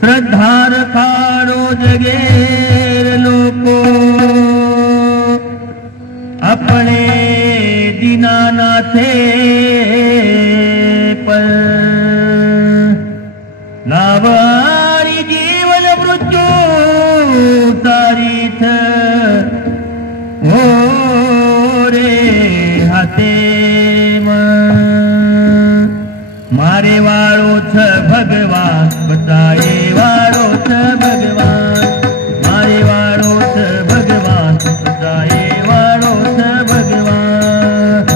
श्रद्धार खारो जगेर लोको अपने दीनानाथे पर लावारी जीवन मृत्यू तारीथ ओ रे हाथे मारे वाळो छ भगवान बताए वाळो छ भगवान मारे वाळो छ भगवान बताए वाळो छ भगवान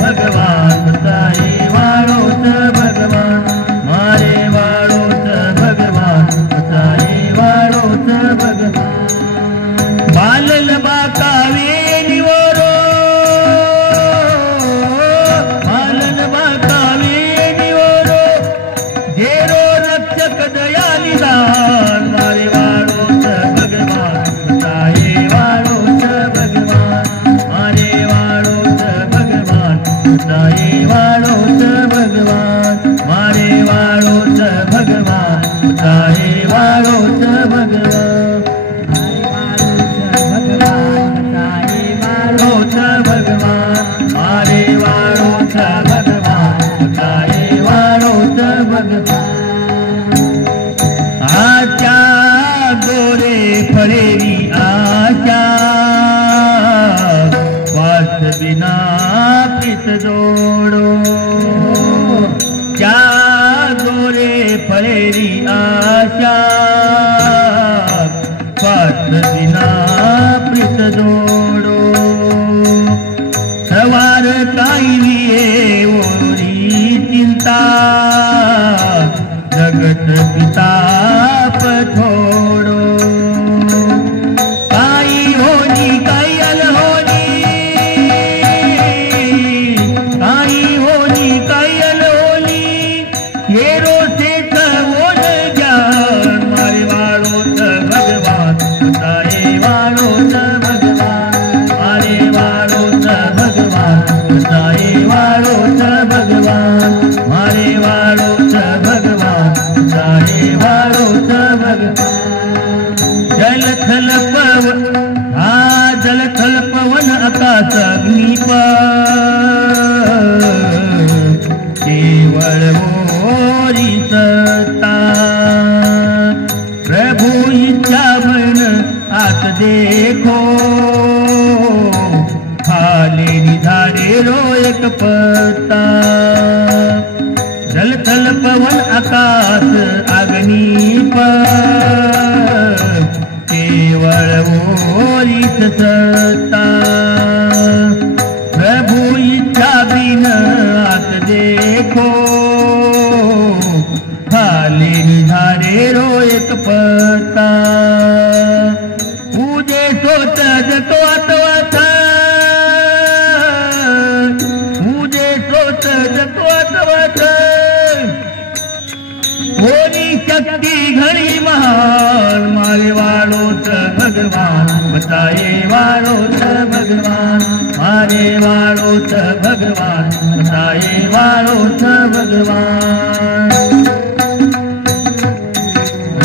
भगवान बताए वाळो छ भगवान मारे वाळो छ भगवान बताए वाळो छ भगवान बालल बाकावे निवरो मारे वाळो छ भगवान बताए वाळो छ भगवान मारे वाळो छ भगवान बताए वाळो छ भगवान मारे वाळो छ भगवान बताए वाळो छ भगवान वाळो छ भगवान मारे वाळो छ भगवान बताए वाळो छ भगवान आशा गोरे फळेरी आशा स्वार्थ बिना प्रीत जोडो क्या गोरे फळेरी आशा स्वार्थ बिना प्रीत जोडो सवार काही विये ओरी चिंता जगत पिता छोड़ो काई होनी काई अलहोनी काई होनी काई अलहोनी येरो से वो न ज्ञान मारे वाळो छ भगवान बताए वाळो छ भगवान मारे वाळो छ भगवान बताए वाळो छ भगवान मारे वाळो छ भगवान बताए वाळो छ जल थल पवन जल थल पवन आकाश अग्नि केवल मोरी सत्ता प्रभु इच्छा मन आत देखो खाली निधारे रो एक पत्ता जल थल पवन आकाश अग्नि केवल मोरीत सत्ता प्रभु इच्छा बिन आत देखो खाली निधारे रो एक पत्ता पूजे सोत जतो अतवत पूजे सोत जतो अतवत होनी शक्ति घड़ी महान मारे वाळो छ भगवान बताए वाळो छ भगवान मारे वाळो छ भगवान बताए वाळो छ भगवान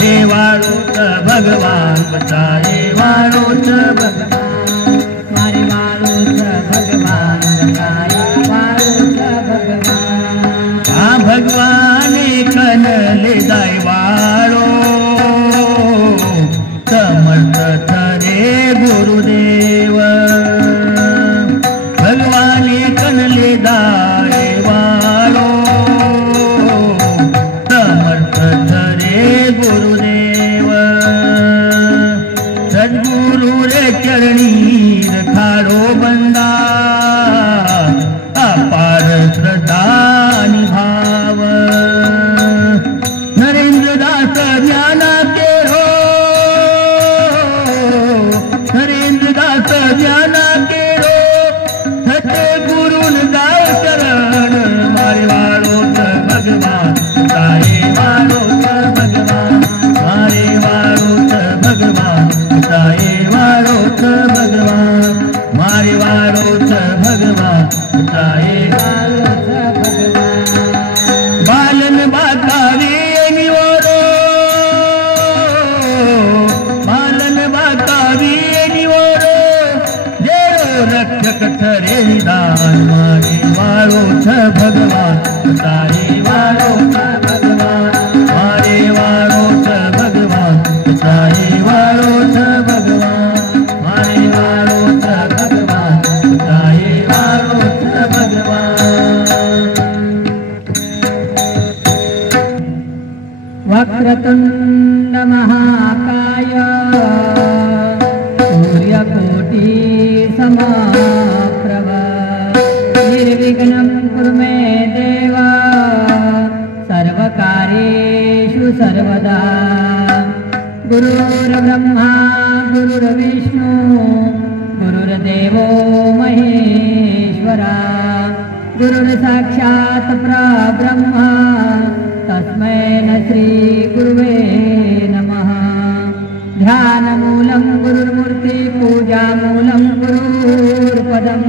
रे वाळो छ भगवान बताए वाळो छ भगवान मारे वाळो छ भगवान बताए वाळो छ भगवान आ भगवान कन ले जाय वाळो समर्थ थरे गुरुदेव भगवान कन ले जाय वाळो समर्थ थरे गुरुदेव सद्गुरु रे चरणी रखाड़ो बंदा अपार श्रद्धा निभाव नरेंद्र दास वक्रतुंड महाकाय सूर्यकोटि समप्रभ निर्विघ्नं कुरु मे देव सर्वकार्येषु सर्वदा। गुरुर्ब्रह्मा गुरुर्विष्णु गुरुर्देवो महेश्वरा गुरुर्साक्षात् परब्रह्म तस्मै न श्री गुरुवे नमः। ध्यानमूलं गुरुर्मूर्ति पूजामूलं गुरुर्पदं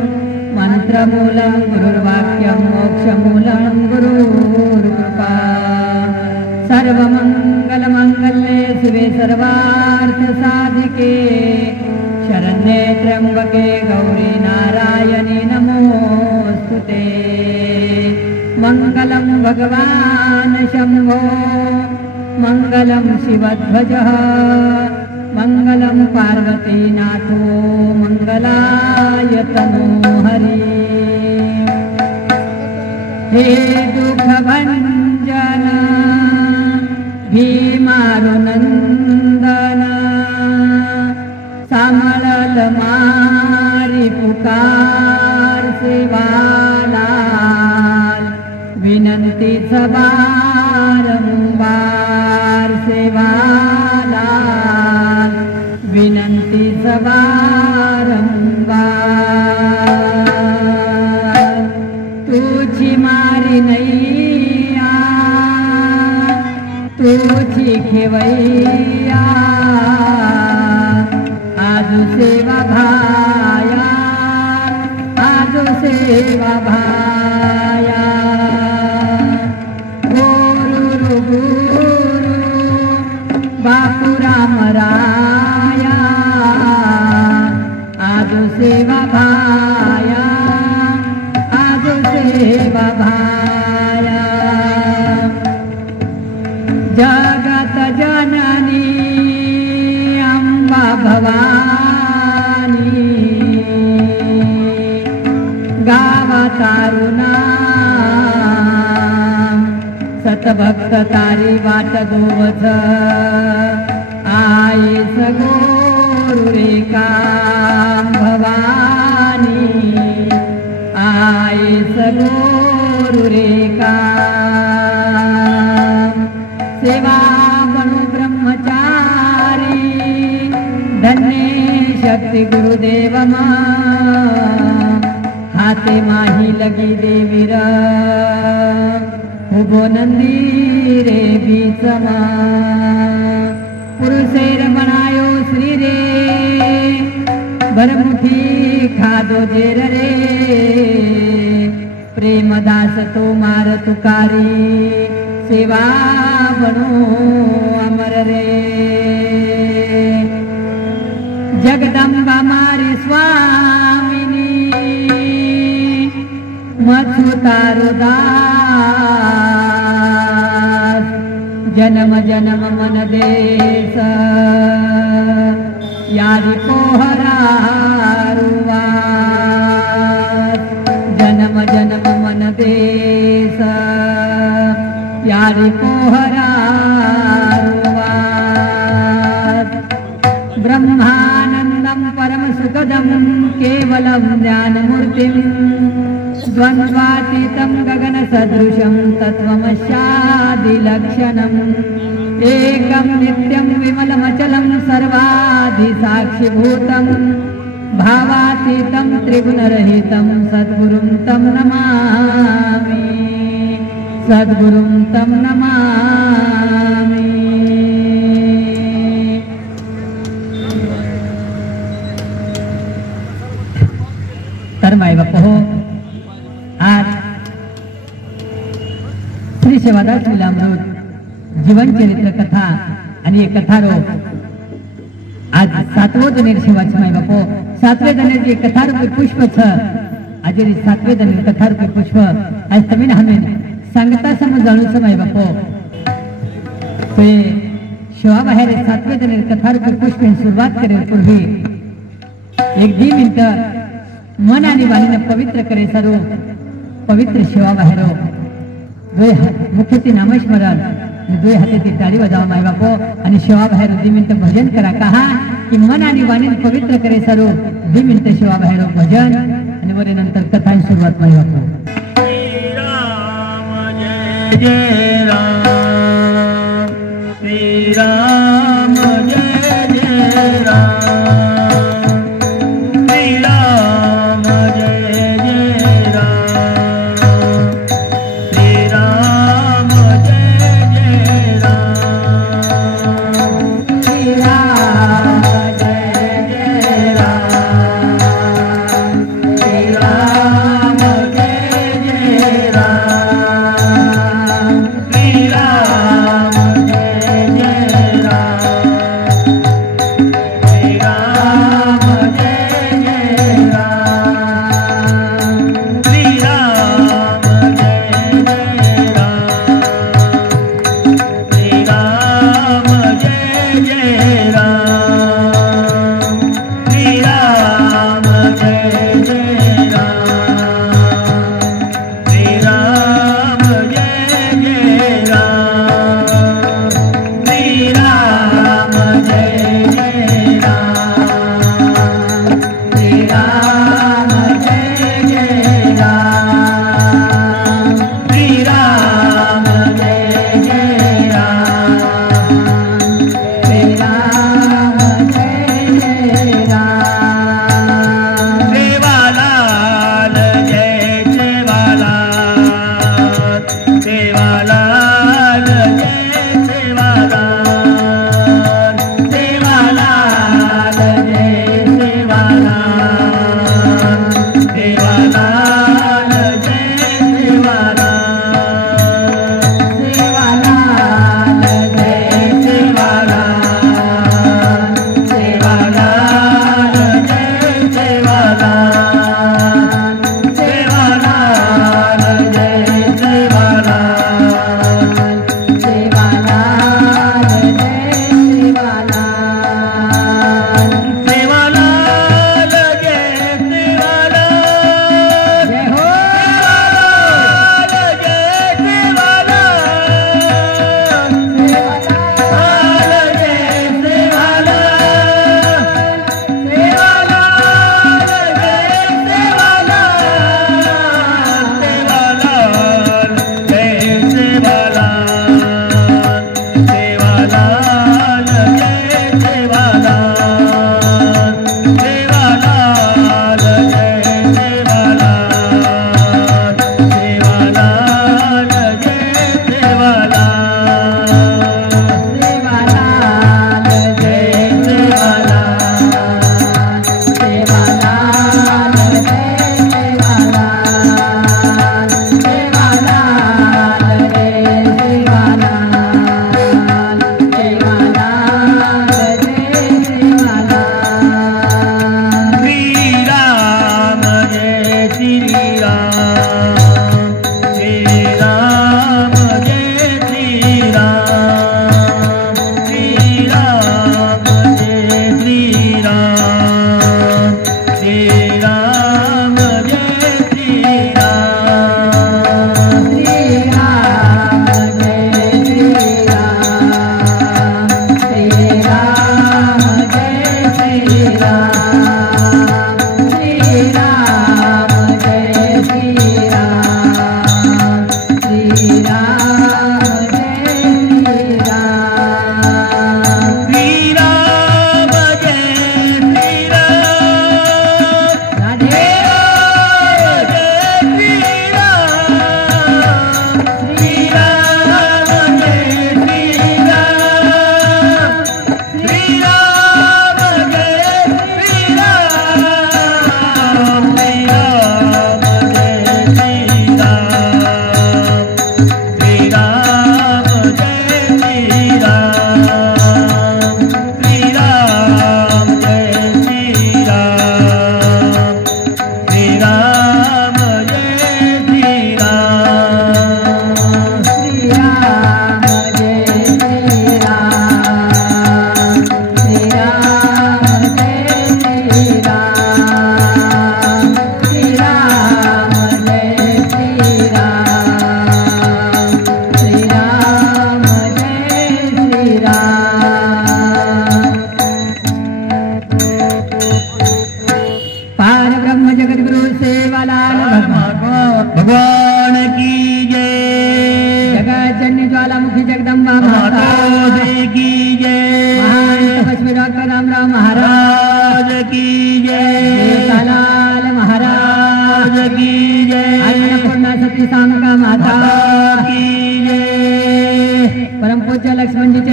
मंत्रमूलं गुरुर्वाक्यं मोक्षमूलं गुरुर्कृपा। सर्वमंगलमंगल्ये शिवे सर्वार्थसाधिके शरण्ये त्र्यंबके गौरी नारायणी नमोस्तुते। मंगलं भगवान् शंभो मंगलं शिवध्वजः मंगलं पार्वतीनाथो मंगलाय तनो हरि। हे दुःखभञ्जन भीमारुनंदन सांगळल मारी पुकार सेवालाल विनंतीच बारंबार सेवालाल विनंतीच बारंबार। तुझी मारी नैया तुझी खेवैया आजु सेवा भाया आजु सेवा भाया। गुरु गुरु बापू राम राया आजु सेवा भाया आजु सेवा भाया। जगत जननी अंबा भवानी गावा तारुना सतभक्त तारी वाट गोवच आईस गोरु रेका भवानी आईस गोरु रेका। सेवा बनो ब्रह्मचारी धन्य शक्ति गुरुदेव हाथे माही लगी देवीर उभो नंदी रे बीचमा। पुरुषेर बनायो श्री रे भरमुठी खादो जेर रे प्रेमदास तो मार तुकारी सेवा बनो अमर रे। जगदंबा मारी स्वामिनी मथु तारो दास जन्म जन्म मन देश यारी पोहरारुवास जन्म जन्म मन देश यारी पोहरारुवास। ब्रह्मानंदं परम सुखदं केवलं ज्ञानमूर्तिं द्वन्द्वातीतं गगन सदृशं तत्त्वमस्यादिलक्षणम् एकं नित्यं विमलमचलं सर्वाधिसाक्षिभूतं भावातीतं त्रिगुणरहितं सद्गुरुं तं नमामि सद्गुरुं तं नमामि। तर माय बाप हो आज श्री सेवादास लीलामृत जीवन चरित्र कथा आणि एक कथारो आज 7वं दनेर सेवाच माय बापो 7वे दनेर जे कथा रूपी पुष्प छ आज 7वे दनेर कथा रूपी पुष्प आज तमीन हमें सांगता समज जाणू माय बापो ते शिवा बाहेर 7वे दनेर कथा रूपी पुष्प सुरुवात करे पूर्वी एक 2 मिनिट मन आणि वाणीने पवित्र करे सर्व पवित्र सेवा बाहेर मुख्यती नामस्मरण दुई हाते ती टाळी वाजवा माय बापो आणि शिवा बाहेर 2 मिनिटं भजन करा कहा की मन आणि वाणी पवित्र करे सरो 2 मिनिटं शिवा बाहेर भजन आणि वरे नंतर कथा सुरुवात माय बापो श्री राम जय राम श्री राम जय राम श्री राम जय राम श्री राम जय राम श्री राम जय राम श्री राम जय राम श्री राम जय राम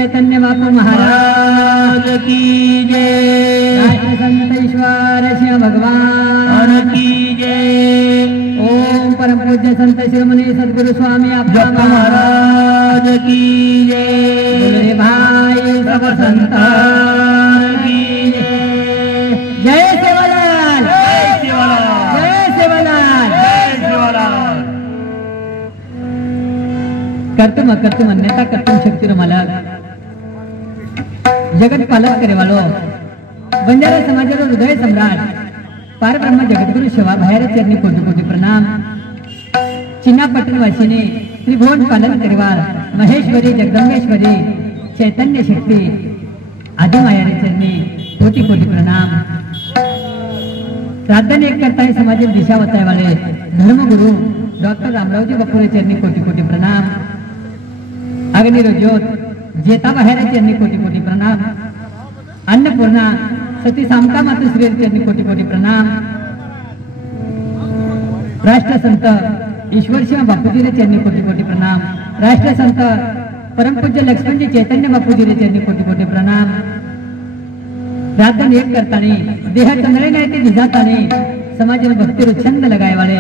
चैतन्य बापू महाराज की जय। राष्ट्रसंत ईश्वर शिव भगवान की जय। ओम परम पूज्य संत शिरोमणी सद्गुरु स्वामी आपका महाराज की जय। बोलो रे भाई सब संतान की जय। जय सेवालाल, जय शिवलाल, जय सेवालाल। जय शिवलाल। कर्तुम अन्यथा कर्तुम शक्ती मला जगत पालक करेवालो बंजारा समाजाचा हृदय सम्राट पारब्रह्म जगद्गुरु शिवा बाहेर चरणी कोटी कोटी प्रणाम। चिन्ना पटन वासिनी त्रिभुवन पालन करेवाल महेश्वरी जगदंबेश्वरी चैतन्य शक्ती आदि मायारे चरणी कोटी कोटी प्रणाम। प्रार्थना एक करता है समाज दिशा बताए वाले धर्मगुरु डॉक्टर रामरावजी बपुरे चरणी कोटी कोटी प्रणाम। अग्निरो ज्योत जेता बाहेर चरणी कोटी कोटी प्रणाम। अन्नपूर्णा सती सामका मातुश्री चरणी कोटी कोटी प्रणाम। राष्ट्रसंत ईश्वरशिव बापूजी चरणी कोटी कोटी प्रणाम। राष्ट्रसंत परमपूज्य लक्ष्मणजी चैतन्य बापूजी चरणी कोटी कोटी प्रणाम। प्रार्थना एक करतानी देह चंद्रे नाही ते भिजातानी समाज भक्ति छंद लगाए वाले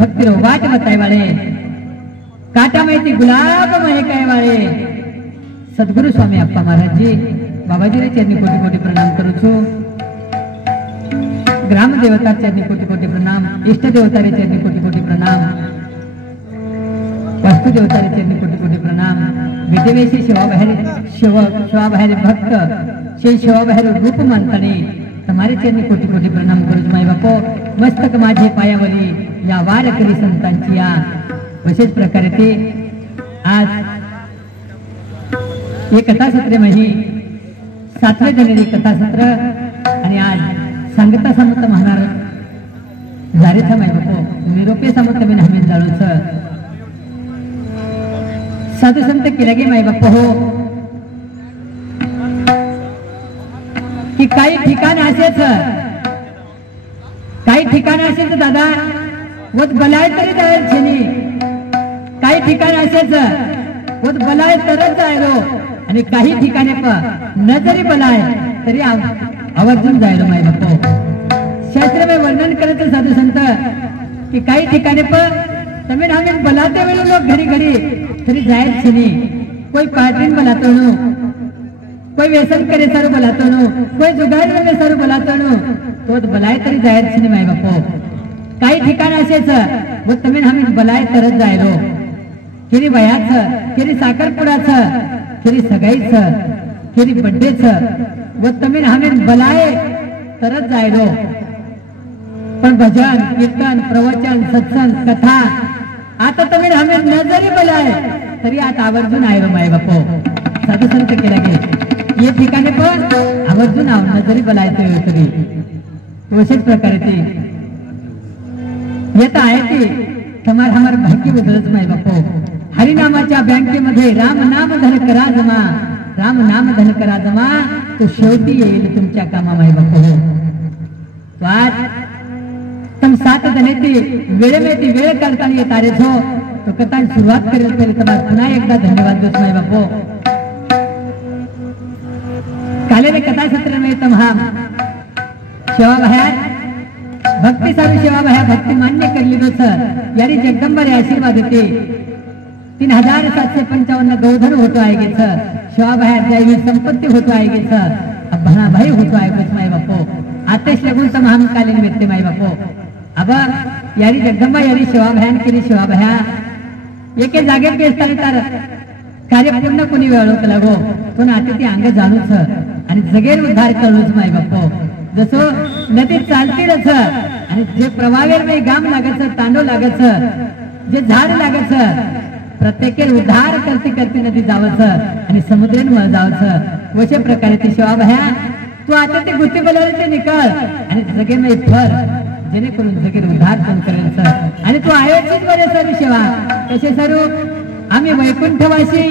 भक्ति वाट बताए वाले काटा में गुलाब महकाए वाले सद्गुरु स्वामी अप्पा महाराज जी बाबाजी ने चरणी कोटी कोटी प्रणाम करू छू। ग्राम देवता चरणी कोटी कोटी प्रणाम। इष्ट देवता चरणी कोटी कोटी प्रणाम। वस्तु देवता चरणी कोटी कोटी प्रणाम। विदेवेशी शिवा बाहेर भक्त श्री शिवा बाहेर रूप मानतानी तुम्हारे चरणी कोटी कोटी प्रणाम करू माय बापो। मस्तक माझे पायावरी या वार करी संतांची या विशेष प्रकारे ते आज हे कथासत्र मही 7वे जानेवारी कथासत्र आणि आज सांगता समत महाराज झारेचा माय बापो निरोपे समत मी हमी जाळूच साधू संत केलागे माय बापो हो की काही ठिकाण असेच दादा वत बलाय तरी जाईल छेनी काही ठिकाण असेच वत बलाय तरच जायलो आणि काही ठिकाणी न जरी बलाय तरी आवर्जून जायलो माय बापो। शास्त्रमय वर्णन करत साधू संत की काही ठिकाणी तमिळ हमें बलाते वेळी लोक घडी घडी तरी जायच छेनी कोई पार्टीन बलातो नो कोई व्यसन करे सारू बलातो नो कोई जुगाड करे सारू बलातो नो तो बलाय तरी जायच छेनी माय बापो। काही ठिकाण असेच व तमिळ हमें बलाय तरच जायलो केरी वयाचं केरी साखरपुडाचं केरी सगाईचं केरी बड्डेचं व तमिळ हमें बलाय तरच जायलो पण भजन कीर्तन प्रवचन सत्संग कथा आता तमिळ हमें न जरी बलाय तरी आता आवर्जून आयलो माय बापो। साधू संत केला गे ये ठिकाणी पण आवर्जून आव न जरी बलायचं तरी अशाच प्रकारे ते येत आहे ते हमार हमार भाग्य बदलच माय बापो। हरिनामाच्या बँकेमध्ये राम नाम धन करा जमा राम नाम धन करा जमा तो शेवटी येईल तुमच्या कामा माय बापो। तो आज तुम 7 जणे ती वेळ में ती वेळ करताना येत आरे छो तो कथा सुरुवात करेल पहिले तुम्हाला पुन्हा एकदा धन्यवाद देतो माय बापो। काले में कथा सत्र में तमहा सेवा बाहेर भक्ती सारू सेवा बाहेर भक्ती मान्य करली दोस यारी जगदंबा रे आशीर्वाद देते 3755 गौधन होतो आहे गे सेवा बाहेर दैवी संपत्ती होतो आहे गे अब भणा भाई होतो आहे बस माय बापो। आतेश लगून तम हम कालीन व्यक्ती माय बापो। अब यारी जगदंबा यारी सेवा भयान केली सेवा भया एके जागे बेसताना तर कार्य पूर्ण कोणी वेळोत लागो पण आता ती अंग जाणूच आणि जगेर उद्धार करूच माय बापो। जसो नदी चालतीलच आणि जे प्रवाहेर में गाम लागच तांडो लागच जे झाड लागच प्रत्येक उद्धार करते करते नदी जावच आणि समुद्रेन वर जावच वशे प्रकारे ती सेवा भया तू आता ते गुत्ती बोलायला ते निकळ आणि जगे में फर जेणेकरून जगेर उद्धार पण करेल आणि तू आयोजित बरे सर सेवा कसे सरू आम्ही वैकुंठवासी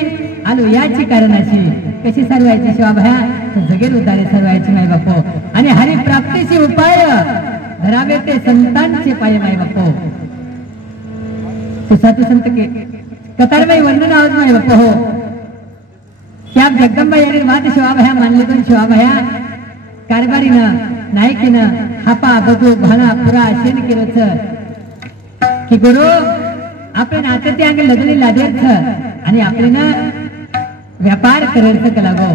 आलो याची कारणाशी कशी सर्वायची सेवा भया जगेर उद्धारे सर्वायची माय बापो आणि हरी प्राप्तीची उपाय धरावे ते संतांचे पाय माय बापो। तो साधू संत के कतारबाई वर्णन आवाज माय बापो हो त्या जगदंबा यारी वाद शिवाभया मानले दोन शिवाभया कारभारीनं नायकीनं हापा बघू भाना पुरा शेण केलं की गुरु आपण नाते ते अंग लग्नी लादेच आणि आपले ना व्यापार करायचं कला गो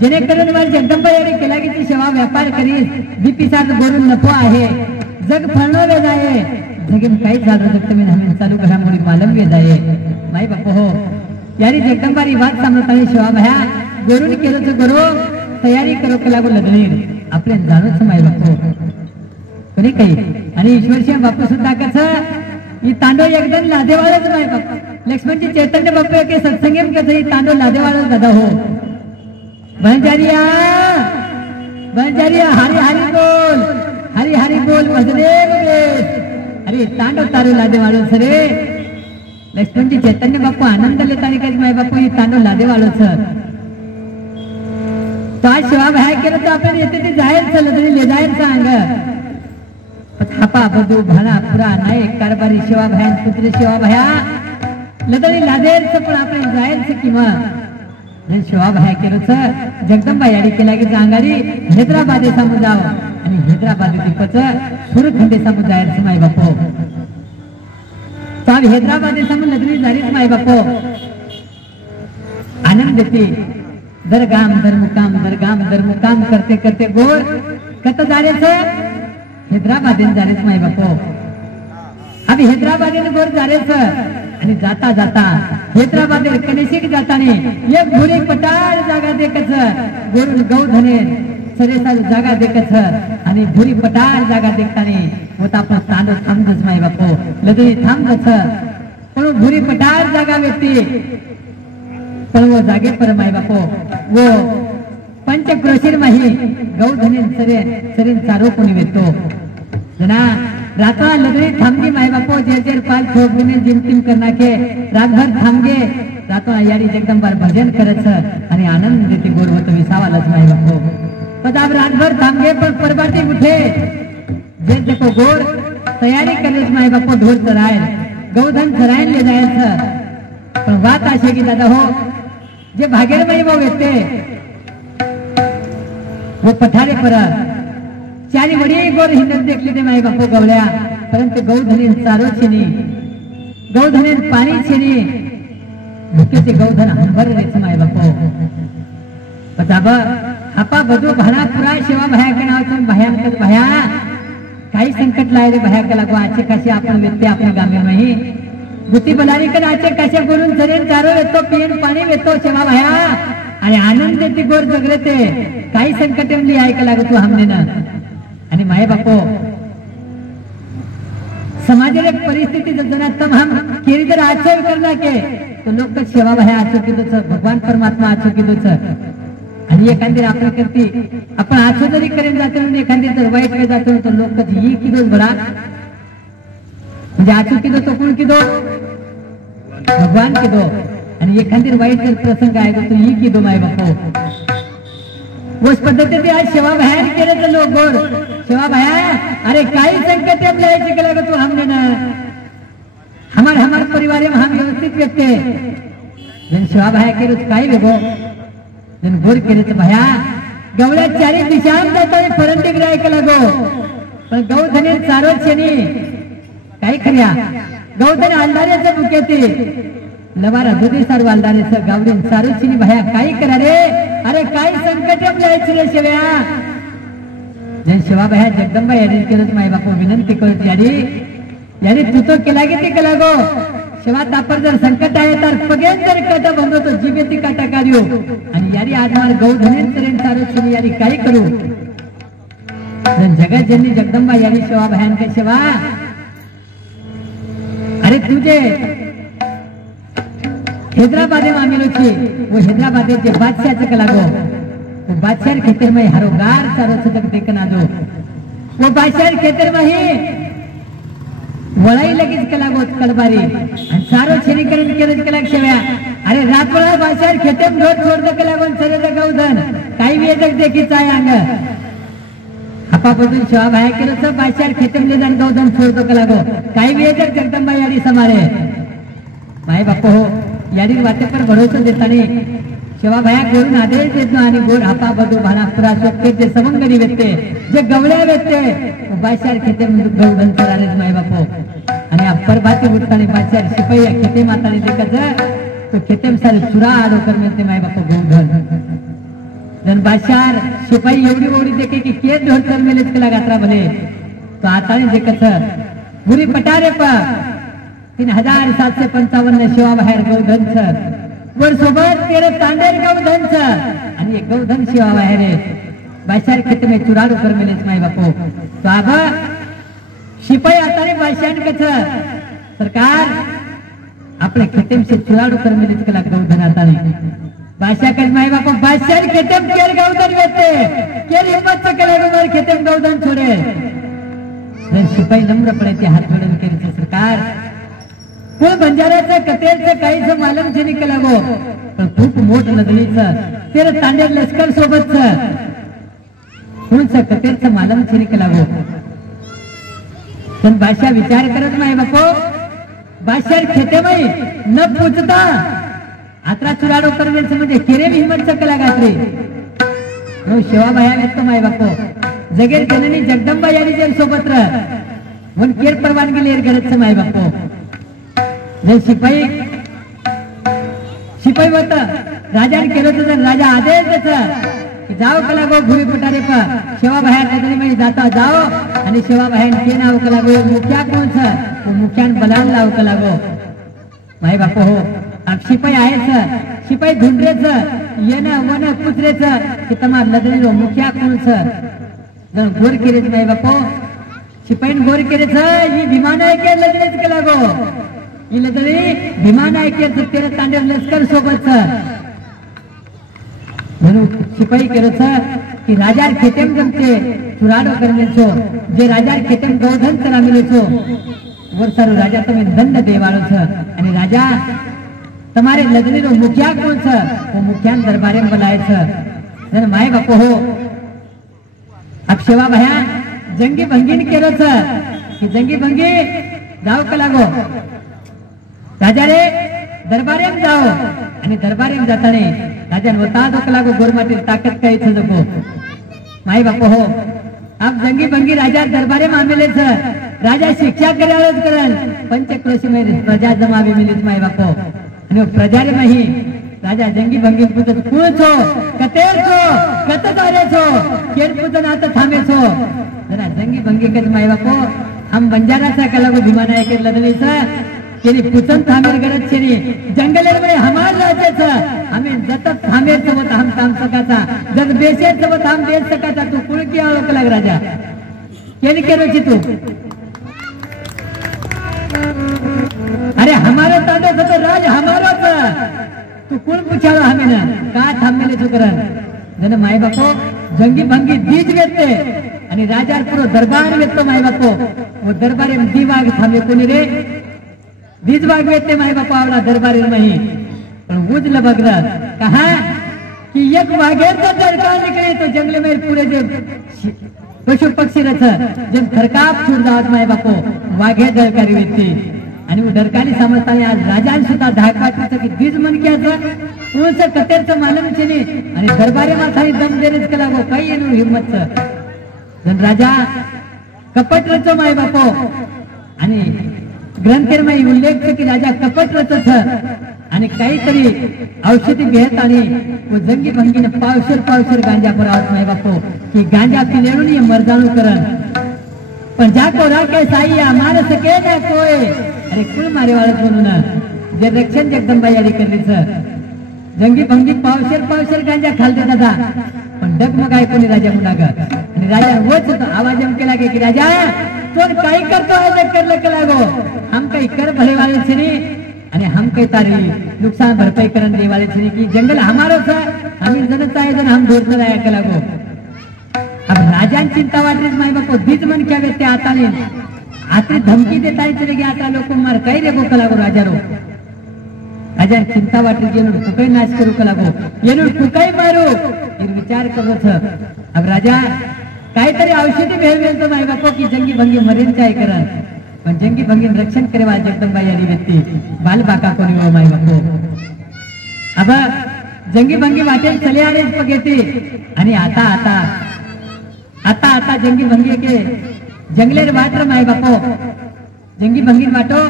जेणेकरून मला जगदंबा यारी केला की ती सेवा व्यापार करीस बीपीसात बोलून नको आहे जग फळणं वेद आहे जगेन काहीच झालं तर तुम्ही नेहमी चालू घडामोडी मालम वेद आहे माई बाप हो यारी जगदंबारी वाद सांगताना शिवा भया गोरून केलं तर गुरु तयारी करो के लागू लग्नी आपले जाणूच माई बापू कोणी काही आणि ईश्वरशिव बापू सुद्धा कसं ही तांडव एकदम लादेवाळच माई बाप लक्ष्मणजी चैतन्य बापू के सत्संगेम कसं ही तांडव लादेवाळच दादा हो बनजारिया हरी हरी बोल भजने अरे तांडव तारू लादेवाळो सरे लक्ष्मणजी चैतन्य बापू आनंद लेतानी काही माई बापू ही तांडव लादेवाळोच तो आज शिवा बाहेर केलं तर आपण येते ते जाहीर चालत तरी ले जाहीर सांग हापा बधू भाना पुरा नायक कारभारी शिवा बाहेर पुत्र शिवा भया लदरी लादेरच पण आपण जाहीरच किंवा शिवा बाहेर केलं जगदंबा याडी केला की जांगारी हैदराबादे सामू जाव आणि हैदराबाद दीपच सुरखंडे सामू जाहीर माई बापो तो हैदराबादे सामू लदरी जाहीर माई बापो आनंद देते दरगाम दरमुकाम करते करते गोर कत जारेच हैदराबादीन जारेच माई बापो अभी हैदराबादीन गोर जारेच आणि जाता जाता हैदराबाद कनेशिक जाताने एक भुरी पटाळ जागा देखच गोरून गौधने सरेसाल जागा देखच आणि भुरी पटाळ जागा देखताने होता आपण तांडव थांबच माई बापो लगे थांबच पण भुरी पटाळ जागा व्यक्ती पण वो जागे पर माई बापो वो पंचक्रोशीर माही गौधनीन सरेन चारो कोणी वेतो जना राता लदरी थांबगी माई बापो जेर पाल ठोकने जिमतिम करना के रातभर थांबगे रातो यारी जगदंबार भजन करच आणि आनंद देते गोरवत विसावालच माई बापो पदाब रातभर थांबगे पण परबाटी उठे जे देखो गोर तयारी करलेच माई बापो ढोल चराय गौधन चरायन ले जायचं पण बात अशी की दादा हो जे भागेर माई भाऊ येते वो पठारे परत चारी वडी गोर हिंदत देखले ते माई बापू गवळ्या परंतु गौधनीन चारो छिनी गौधनीन पाणी छिनी भुकेचे गौधन हंबर रेच माई बापू बताब हापा बधू भाना पुरा शिवा भया के नाव भयांकर भया काही संकट लाय रे भया के लागो आचे कसे आपण व्यक्ती आपल्या गामे नाही गुती बलारी कर आचे कसे बोलून सरेन चारो येतो पियन पाणी येतो शिवा भया आणि आनंद देती गोर जगले ते काही संकट एमली ऐका लागत तू हमने ना आणि माय बापो समाजेर एक परिस्थिती जजना तम हम केरी जर आचर करना के तो लोक सेवा भया आचो किदोच भगवान परमात्मा आचो किदोच आणि एखादी आपण करती आपण आचो जरी करेन जाते म्हणून एखादी जर वाईट वेळ जातो तो लोक ही किदोच बरा म्हणजे आचो किदो तो कोण किदो भगवान किदो आणि एखादी वाईट जर प्रसंग आहे तो ही किदो माय बापो उस पद्धति आज सेवा बाहेर केले तर लोक गोर सेवा बाहेर अरे काही संकट केला तो हमने ना हमार परिवार में हम व्यवस्थित व्यक्ति जन सेवा बाहेर केले काही वेगो जन गोर केले तर भया गवळ्या चारी दिशांत जातो फरंटी ग्राय केला गो पण गौधने चारो छेनी काही खऱ्या गौधन आलदाऱ्याचं बुकेती लवारा दुधी सारू आलदाऱ्याचं गावडीन चारो छेनी भया काही करा रे अरे काही संकट रे शिव्या जन शिवा भया जगदंबा यादी केलं माई बापू विनंती करत यादी तू तो केला की ते केला गो शिवा तापर जर संकट आहे तर पगेन जर काटा बंद तो जीवेती काटा काढ्यो आणि यारी आधार गौधनेन तरेन सारो छिनी यारी काही करू जन जगत जननी जगदंबा यादी शिवा भयान के शिवा अरे तुझे हैदराबादे मामिलो छे वो हैदराबादे जे बादशाह चक लागो वो बादशाह खेतर में हरोगार चारो सदक देखना जो वो बादशाह खेतर में ही वळाई लगेच कलागो कलबारी आणि चारो छेनीकरण केलं कलाक शेव्या अरे रातभर बादशाह खेतेम ढोट छोड कलागो सरे गौधन काही वेदक देखी चाय अंग हापापासून शिवा बाहेर केलं तर बादशाह खेतेम ले जाण गौधन छोड कलागो काही वेदक जगदंबा याडी समारे माय बापू हो याडी वाटे पर भरोसा देताने शिवाभया गोरून आदेश देतो आणि गोर हापा बदू भाना पुरा सोपते जे सवंगडी वेते जे गवळ्या वेते बाशार खेते गवधन कराले माय बापो आणि अप्पर बाती उठतानी बाशार शिपैया खेते मातानी देखत तो खेतेम सारे चुरा आडो कर मिळते माय बापो गवधन जन बाशार शिपाई एवढी ओढी देखे की केस ढोल कर मेलेच केला गात्रा भले तो आताने देखत बुरी पटारे पा 3755 शिवा बाहेर गवधन वर सोबत तेरे तांडेर गवधन आणि एक गवधन शिवा बाहेर बाशार खेते में चुराडो कर मेलेच माय बापो तो आबा शिपाई आताने बाशान कथ सरकार आपले खेतेम से चुराडो कर मेलेच केला गवधन आताने बादशाह कज माय बापो बादशाह खेतेम केर गवधन वेते केर हिम्मत से केला मार खेतेम गवधन छोड़े जन शिपाई नम्र पड़े ते हाथ जोड़न केर सरकार कुल बंजाराचं कतेरचं काहीच मालम छे निकला गो पण खूप मोठ नदलीचं तेरे तांडेर लष्कर सोबतचं कुलचं कतेरचं मालम छे निकला गो पण बादशाह विचार करत माय बापो बादशाह खेतेमई न पूछता आत्रा चुराडो करण्याचं म्हणजे केरे हिम्मत सकला गात्री नो शिवा बाया व्यक्त माय बापो जगेर जननी जगदंबा यानी जर सोबत रह वन केर परवानगी लेर गरजचं माय बापो जे शिपाई होत राजाने केलं तर राजा आदेश देत की जाओ कला गो भुरी पटारे पर शिवा बाहेर नदरी मध्ये जाता जाओ आणि शिवा बाहेर के नाव कला गो मुख्या कोण छ मुख्यान बलान लाव कला गो माय बापो हो अब शिपाई आहेच शिपाई ढूंढरेच येन वन पुत्रेच की तमार नदरी रो मुख्या कोण छ जण गोर केरेच माय बापो शिपाईन गोर केरेच ही विमान आहे के नदरीच कला गो इलदरी विमान ऐकेर तेरे तांडेर लष्कर सोबत म्हणून शिपाई केरच की राजार खेतेम जमते चुराडो करने छो जे राजार खेतेम गवधन करा मिले छो वर्षारो राजा તમે દંડ દેવાળો छ અને રાજા તમારે લગ્નનો મુખ્યા કોણ छ वो मुख्यान दरबारे में बुलाए छ जन माय बापो हो अब सेवा भया जंगी भंगीन केलो छ की जंगी भंगी जाओ कलागो राजा रे दरबारे में जाओ आणि दरबारे में जाता ने राजा वता दो कलागो गोरमाटी ताकत काही छ जको माय बापो हो अब जंगी भंगी राजा दरबारे में आमेले छ राजा शिक्षा करावच करन पंचक्रोशी में प्रजा जमावे मिलित माय बापो आणि प्रजारे में ही राजा जंगी भंगी पूछत कोण छो कतेर छो कतदारे छो केर पूछन आता थामे छो जरा जंगी भंगी कज माय बापो हम बंजाराचा कलागो भिमाना के लदली छ केरी पूछन थामेर गरज छेनी जंगलेर में हमार राज्य छ हमें जतत थामेर सोबत हम काम सकाचा जब देशेर सोबत हम देश सकाचा तू कुळ की आलो कलाग राजा केनी केरो छी तू अरे हमारा तांडा तो राज हमारा था तू कौन पूछालो हमें ना का थांबले तो करन जन माय बापो जंगी भंगी दीज वेते आणि राजा पुरो दरबार वेतो माय बापो वो दरबारे में दीवाग थांबे कोणी रे दीज बाग वेते माय बापो आवला दरबारे में ही पण उज लबगरा कहा कि एक वाघेर तो दरकार निकले तो जंगल में पूरे जे पशु पक्षी रथ जन थरकाप छूट जात माय बापो वाघे दरकारी वेते आणि डरकाली समजताना आज राजान सुद्धा धाकाटीचं की बीज मन क्याचं कोणचं कतेरचं मालम छेने आणि दरबारे माथाई दम देनेच केला गो काही येणं हिम्मतचं जन राजा कपट रचो माय बापो आणि ग्रंथेरमध्ये उल्लेख छे की राजा कपट रचो छ आणि काहीतरी औषधी घेत आणि जंगी भंगीने पावशेर गांजा परावत माय बापो की गांजा पिलेणून ये मरजाणू करन पण जाको राखे साईया मार सके ना कोई अरे कुल मारे वाले बोलून जे रक्षण जगदंबा यारी करली छ जंगी भंगी पावशेर गांजा खालते दादा पण डगमगाय कोणी राजा मुनाग आणि राजा वच आवाज एम केला की राजा तोन काय करतो आहे करले केला गो हम काही कर भले वाले छनी आणि हम काही तारी नुकसान भरपाई करन दे वाले छनी की जंगल हमारो छ आम्ही जनता आहे जन हम दूर राया केला गो अब राजान चिंता वाटलीच माय बापो दीज मन क्या वेते आता ने आते धमकी देता है चले गया आता लोग मार कई रे कला गो राजा रो राजा चिंता वाटली गेलो कुकई नाश करू कला गो येनो कुकई मारू इन विचार करो छ अब राजा काहीतरी औषधी भेळवेल तो माय बापो की जंगी भंगी मरेन चाय करन पण जंगी भंगी रक्षण करे वाल जगदंबा यारी व्यक्ती बाल बाका कोणी हो माय बापो अब जंगी भंगी वाटेल चले आलेच पगेते आणि आता आता आता आता जंगी भंगी के जंगलेर वाट र माय बापो जंगी भंगी वाटो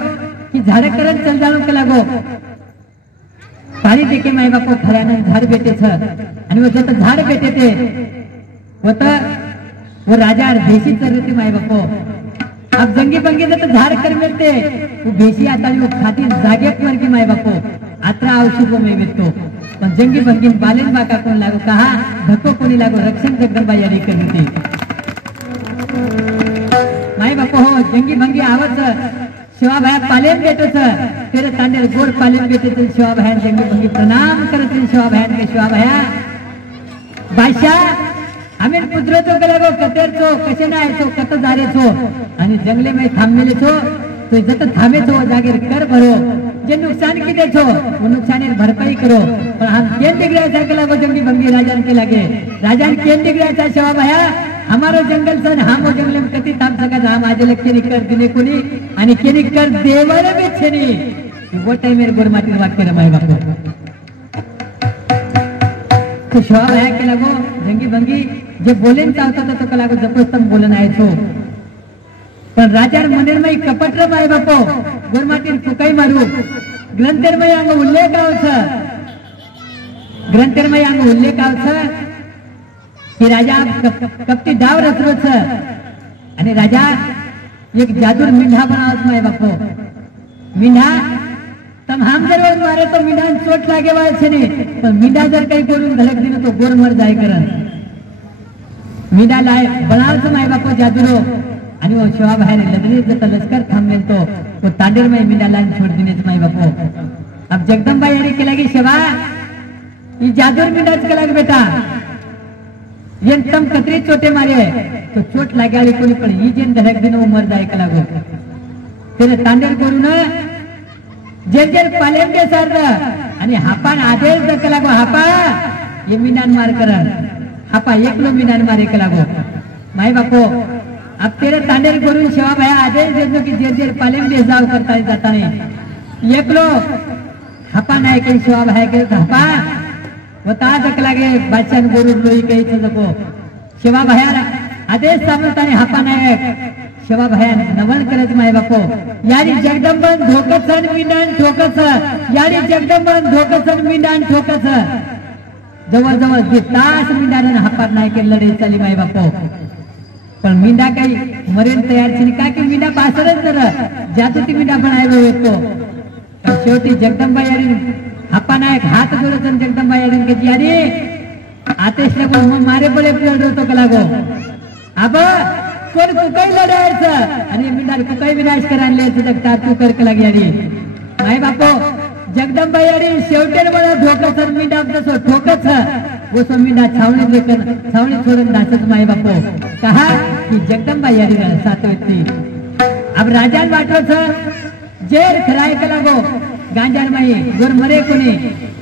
की झाड करत चल जाणू के लागो पाणी देके माय बापो खऱ्यानं झाड भेटे छ आणि वो जत झाड भेटे ते होत वो राजा देशी चरते माय बापो अब जंगी भंगी तो झाड कर मिळते वो भेशी आता वो खाती जागेत वर की माय बापो आत्रा औषधो में मिळतो पण जंगी भंगी बालेन बाका कोण लागो कहा धक्को कोणी लागो रक्षण जगदंबा यारी करते माय बापो हो जंगी भंगी आवत शिवा भाया पालेन बेटो छ तेरे तांडेर गोर पालेन बेटे ते शिवा भाया जंगी भंगी प्रणाम करते शिवा भाया के शिवा भाया बादशाह आम्ही पुत्र तो गेलो कतेर छो कसे नाही छो कत जारे छो आणि जंगले में थांबलेले छो तो जत थांबे छो जागेर कर भरो जे नुकसान किती छो वो नुकसानेर भरपाई करो पण हम केन दिगराचा केला वो जंगी भंगी राजान के लागे राजान केन दिगराचा शिवा भाया हमारो जंगल सन हम जंगले में कती थांब सकत हम आज केनी कर दिले कोणी आणि केनी कर देवाले बी छेनी वो टाइमेर गोरमाटीर वाक्य रमाय बापू तो शिवा भाया के लागो जंगी भंगी जे बोलेन चाहता था तो कलागो जबरदस्त बोलन आहे छो पण राजार मनेर में कपट र माय बापो गोरमाटीर फुकाई मारू ग्रंथेर में अंग उल्लेख आव छ ग्रंथेर में अंग उल्लेख आव छ की राजा कपटी डाव रचरो छ आणि राजा एक जादूर मींढा बनावत माय बापो मींढा तम हम जर मारे तो मींढा चोट लागे वाय छे पण मींढा जर काही बोलून धडक दिलो तो गोर मर जाय करन मींढा लाय बनावत माय बापो जादूरो आणि वो शिवा बाहेर लदली जत लष्कर थांबले तो वो तांडेर में मींढा लाइन छोड़ दिने माय बापो अब जगदंबा यारी के लगी शिवा ये जादूर मींढा के लग बेटा ये तम कतरी चोटे मारे तो चोट लागे आली कोणी पण ही जेन धडक दिन वो मर जाय के लागो तेरे तांडेर करून जेर जेर पालेम के सारद आणि हापान आदेश दक लागो हापा ये मींढान मार करन हापा एकलो मींढान मारे के लागो माय बापो अब तेरे तांडेर करून शिवा भाया आदेश देतो की जेर जेर पालेम दे जाव करता जाता नाही एकलो हापा नाही काही शिवा भाया के हापा वता दक लागे बादशाह गोरू लोई काही जको शिवा भाया आदेश सामंताने हापा नाही शिवा भाया नवल करत माय बापो यारी जगदंबन धोकसन मींढान ठोकस यारी जगदंबन धोकसन मींढान ठोकस जवळ जवळ 2 तास मींढाने हापार नाही के लढाई चाली माय बापो पण मींढा काही मरेन तयार छे का की मींढा पासरच जर जादूती मींढा बनायलो येतो पण शेवटी जगदंबा यारी हापा नाही हात जोडत जगदंबा यारी के यारी आतेश ने बोल मारे बोले लढतो का लागो अब कोण कुकाई लढायचं आणि मींढा कुकाई विनाश करायला जगता तू कर के लागी यारी माय बापो जगदंबा यारी शेवटेर मला धोकस मींढा जसो ठोकस वो सो मींढा छावणी लेकर छावणी छोड़न दासत माय बापो कहा कि जगदंबा यारी साथ व्यक्ति अब राजान बाटो छ जेर खराय के लागो गांजार माई गोर मरे कोणी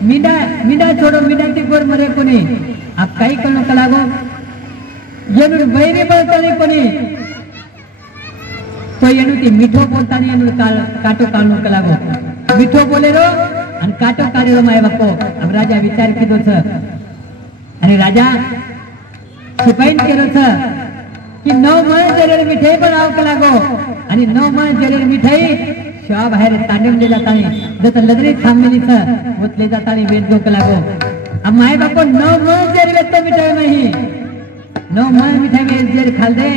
मींढा मींढा छोड़ो मींढा ती गोर मरे कोणी अब काही करणो का लागो येनु वैरी बोलतानी कोणी तो येनु ती मिठो बोलतानी येनु काटो काढणो का लागो मिठो बोलेरो आणि काटो काढेरो माय बापो अब राजा विचार कीधो छ आणि राजा शिपाईन केलो छ की 9 मन जरेर मिठाई बनाव का लागो आणि 9 मन जरेर मिठाई शिवा बाहेर तांडवले जातानी जत लदरी थांबलेली छ होतले जातानी वेद गो का लागो अब माय बापो 9 मन जरेर वेत मिठाई नाही 9 मन मिठाई में जेर खाल दे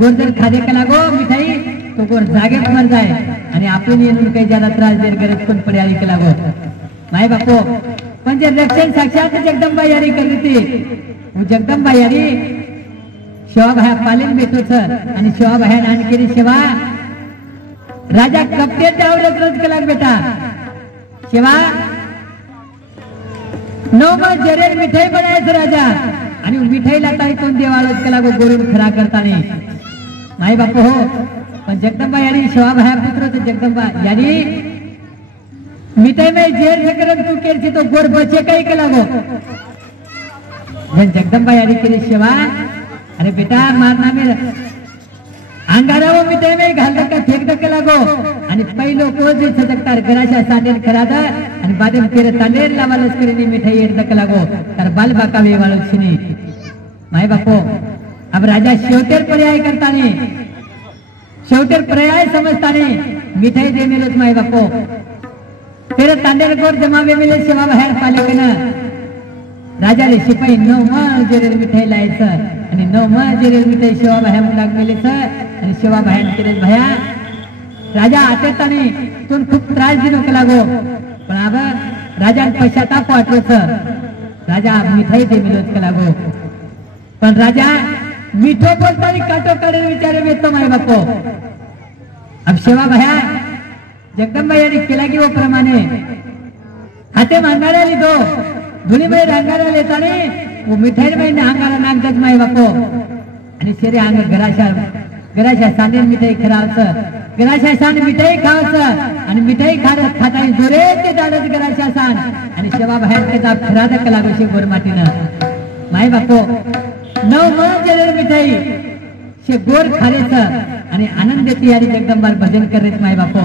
गोर जर खादे का लागो मिठाई तो गोर जागेत मर जाय आणि आपण येऊन काही ज्यादा त्रास जेर गरज कोण पडे आली का लागो माय बापो पण जे रक्षण साक्षात जगदंबा यारी करती वो जगदंबा यारी शिवा भाया पालेन बेटो छ आणि शिवा भाया नान केली शिवा राजा कपटे त्यावर रच केला बेटा शिवा 9 मन जरेर मिठाई बनायचं राजा आणि मिठाईला ताई तोंड देवाळच केला गो गोरून खरा करताने माय बापू हो पण जगदंबा यारी शिवा भाया पुत्र तो जगदंबा यारी मिठाई में जेर सकरन तू केरची तो गोर बचे काही केला गो जगदंबा यारी केली शिवा अरे बेटा मारना में अंगारावर मिठाई में घाल का फेक दक लागो आणि पहिलो कोण जे सदकतार घराच्या साडेल खरादा અને બાદે તેરે તાંડેર લાવા લશ્કરીની મીઠાઈ એડ દક લાગો તાર બાલ બાકા વેવાળો છીની માય બાપો अब राजा शेवटेर पर्याय करता नहीं शेवटेर पर्याय समझता नहीं मिठाई दे मेलोच माय बापो तेरे तांडेर गोर जमावे मेले सेवा बाहेर पाले के ना राजा ले शिपाई 9 जेरेल मिठाई लायचं आणि 9 जेरेल मिठाई सेवा बाहेर मुलाक मेलेच आणि सेवा बाहेर केले भया राजा आतेता नाही तून खूप त्रास दिनो के लागो पण अब राजा पश्चाताप वाटलोच राजा मिठाई दे मेलोच के लागो पण राजा मीठो बोलता काटो काढे विचारे वेतो माय बापो अब सेवा भया जगदंबा यांनी केला की वो प्रमाणे हाते मांगाड्या लिधो धुलीबाई रांगाड्या लेताने वो मिठाई महिने अंगाला नागदच माय बापो आणि शेरे अंग घराशा सांडे मिठाई खरावचं घराशा सांड मिठाई खावचं आणि मिठाई खाता जोरे ते दाडत घराशा सांड आणि सेवा बाहेर ते दाब खराद कलागो शे गोरमाटीनं माय बापो 9 जेरेल मिठाई शे गोर खालेच आणि आनंद देती यारी जगदंबार भजन करेत माय बापो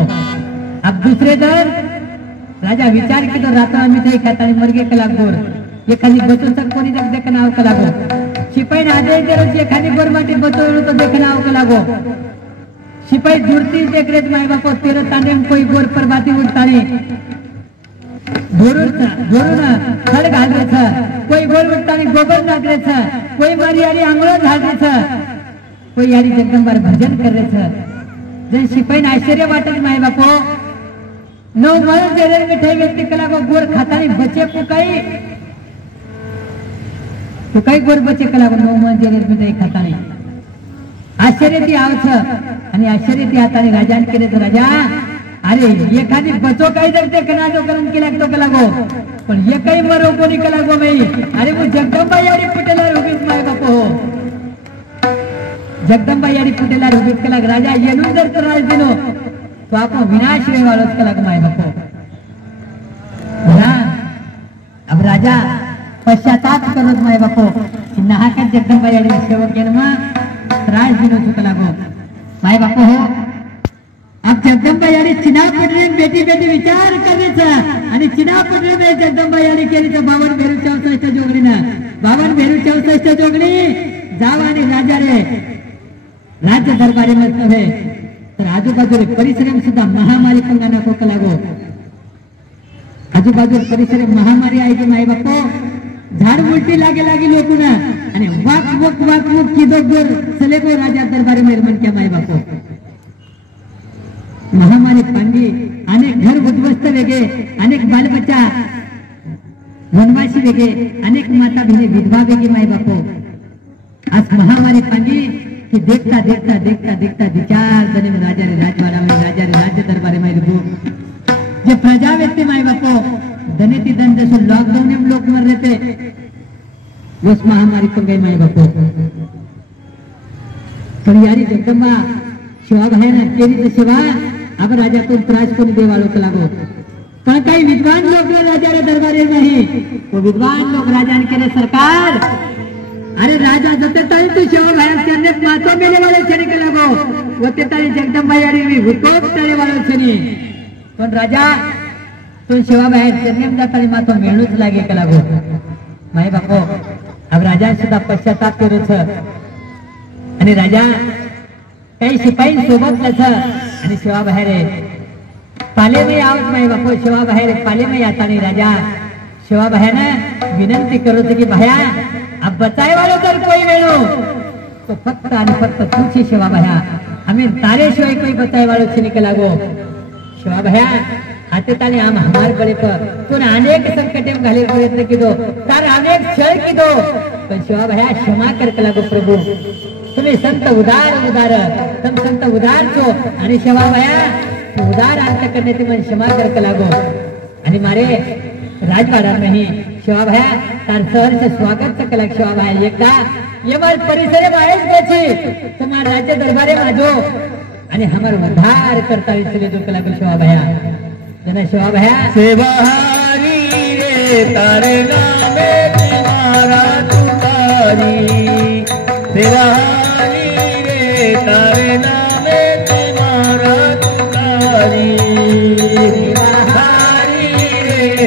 अब दूसरे दर राजा विचार की तो रात मिठाई खाता आणि मरगे कला गोर एखादी बचून कोणी देख नाव कलागो शिपाई आदेश दिलो एखादी गोर माटी बचवलो तो देख नाव कलागो शिपाई जुड़ती देख रेत माय बापो तेरे तांडे में कोई गोर पर बाती उठताने धोरून खड घालरेच कोई गोल उठताने गोबर नागरेच कोई मारी यारी आंगळो झाडरेच कोई यारी जगदंबार भजन करेच जन शिपाई आश्चर्य वाटत माय बापो 9 जेरेल मिठाई व्यक्ती कला गोर खातानी बचे पुकाई गोर बचे कला 9 जेरेल मिठाई खातानी आश्चर्य ती आवच आणि आश्चर्य ती हाताने राजान केले तर राजा अरे एखादी बचो काही जर ते कनाजो करून केला तो कला गो पण एकही मरो कोणी कला गो बाई अरे वो जगदंबा यारी पुटेला रुबीत माय बापो जगदंबा यारी पुटेला रुबीत कला राजा येणून जर त्रास दिनो तो आपण विनाश वेवाळोच कला माय बापो अब राजा पश्चाताप करत माय बापो नाहक जगदंबा यारी सेवक जन्म त्रास दिनो चुकला गो माय बापो हो अब जगदंबा यारी चिना पडले बेटी बेटी विचार करायचा आणि चिना पडले में जगदंबा यारी केली तर 52 भेरू 64 जोगणीनं 52 भेरू 64 जोगणी जावा आणि राजा रे राज्य दरबारी में नव्हे तर आजूबाजूले परिसर सुद्धा महामारी पंगाना को लागो आजूबाजूला परिसर महामारी आहे की माय बापो झाड उलटी लागे लोकुना आणि वाक किदो गोर चलेगो राजा दरबारी में मन क्या माय बापो महामारी पांगी अनेक घर उद्ध्वस्त वेगे अनेक बाल बच्चा वनवासी वेगे अनेक माता बहने विधवा वेगे माय बापो आज महामारी पांगी कि देखता देखता देखता देखता विचार जने में राजा रे राजवाड़ा में राजा रे राज्य दरबारे में रुको जे प्रजा व्यक्ति माय बापो दनेती दन जैसे लॉकडाउन में लोग मर रहे थे उस महामारी को गई माय बापो पर यारी जगदंबा शिवा भाई केली सेवा अब राजा को त्रास को देवालो को लागो पण काही विद्वान लोग राजा रे दरबारे नहीं वो विद्वान लोग राजा ने केले सरकार अरे राजा जते ताई तू शिवा भाई करने मातो मेले वाले छने के लागो वो ते ताई जगदंबा यारी भी हुकोक तळे वाले छने पण राजा तो शिवा भाई करने में ताई मातो मेळूच लागे के लागो माय बापो अब राजा सुद्धा पश्चाताप करो छ आणि राजा काही शिपाई सोबत लछ आणि शिवा बाहेर पाले में आवत माय बापो शिवा बाहेर पाले में आता नहीं राजा शिवा बाहेर विनंती करो की भया अब बचाए वालों तर कोई वेणो तो फक्त आणि फक्त तुझी शिवा भया हमें तारे शिवाय कोई बचाए वालों से निकल लागो शिवा भया हाथे ताले आम हमार बड़े पर तूने अनेक संकटे में घाले प्रयत्न की दो तार अनेक क्षण की दो पण शिवा भया क्षमा कर लागो प्रभु तुम्ही संत उदार तुम संत उदार छो आणि शिवा भया उदार अंत करने ते मन क्षमा कर लागो आणि मारे राजवाड़ा में ही शिवा भया तार सहर से स्वागत कला शिवा भया एकदा ये मार परिसरे में आएच गची तुम्हार राज्य दरबारे माजो आणि हमार उद्धार करता इसलिए जो कला शिवा भया जना शिवा भया सेवाहारी रे तारे नामे तुम्हारा तुकारी सेवाहारी रे तारे नामे तुम्हारा तुकारी सेवाहारी रे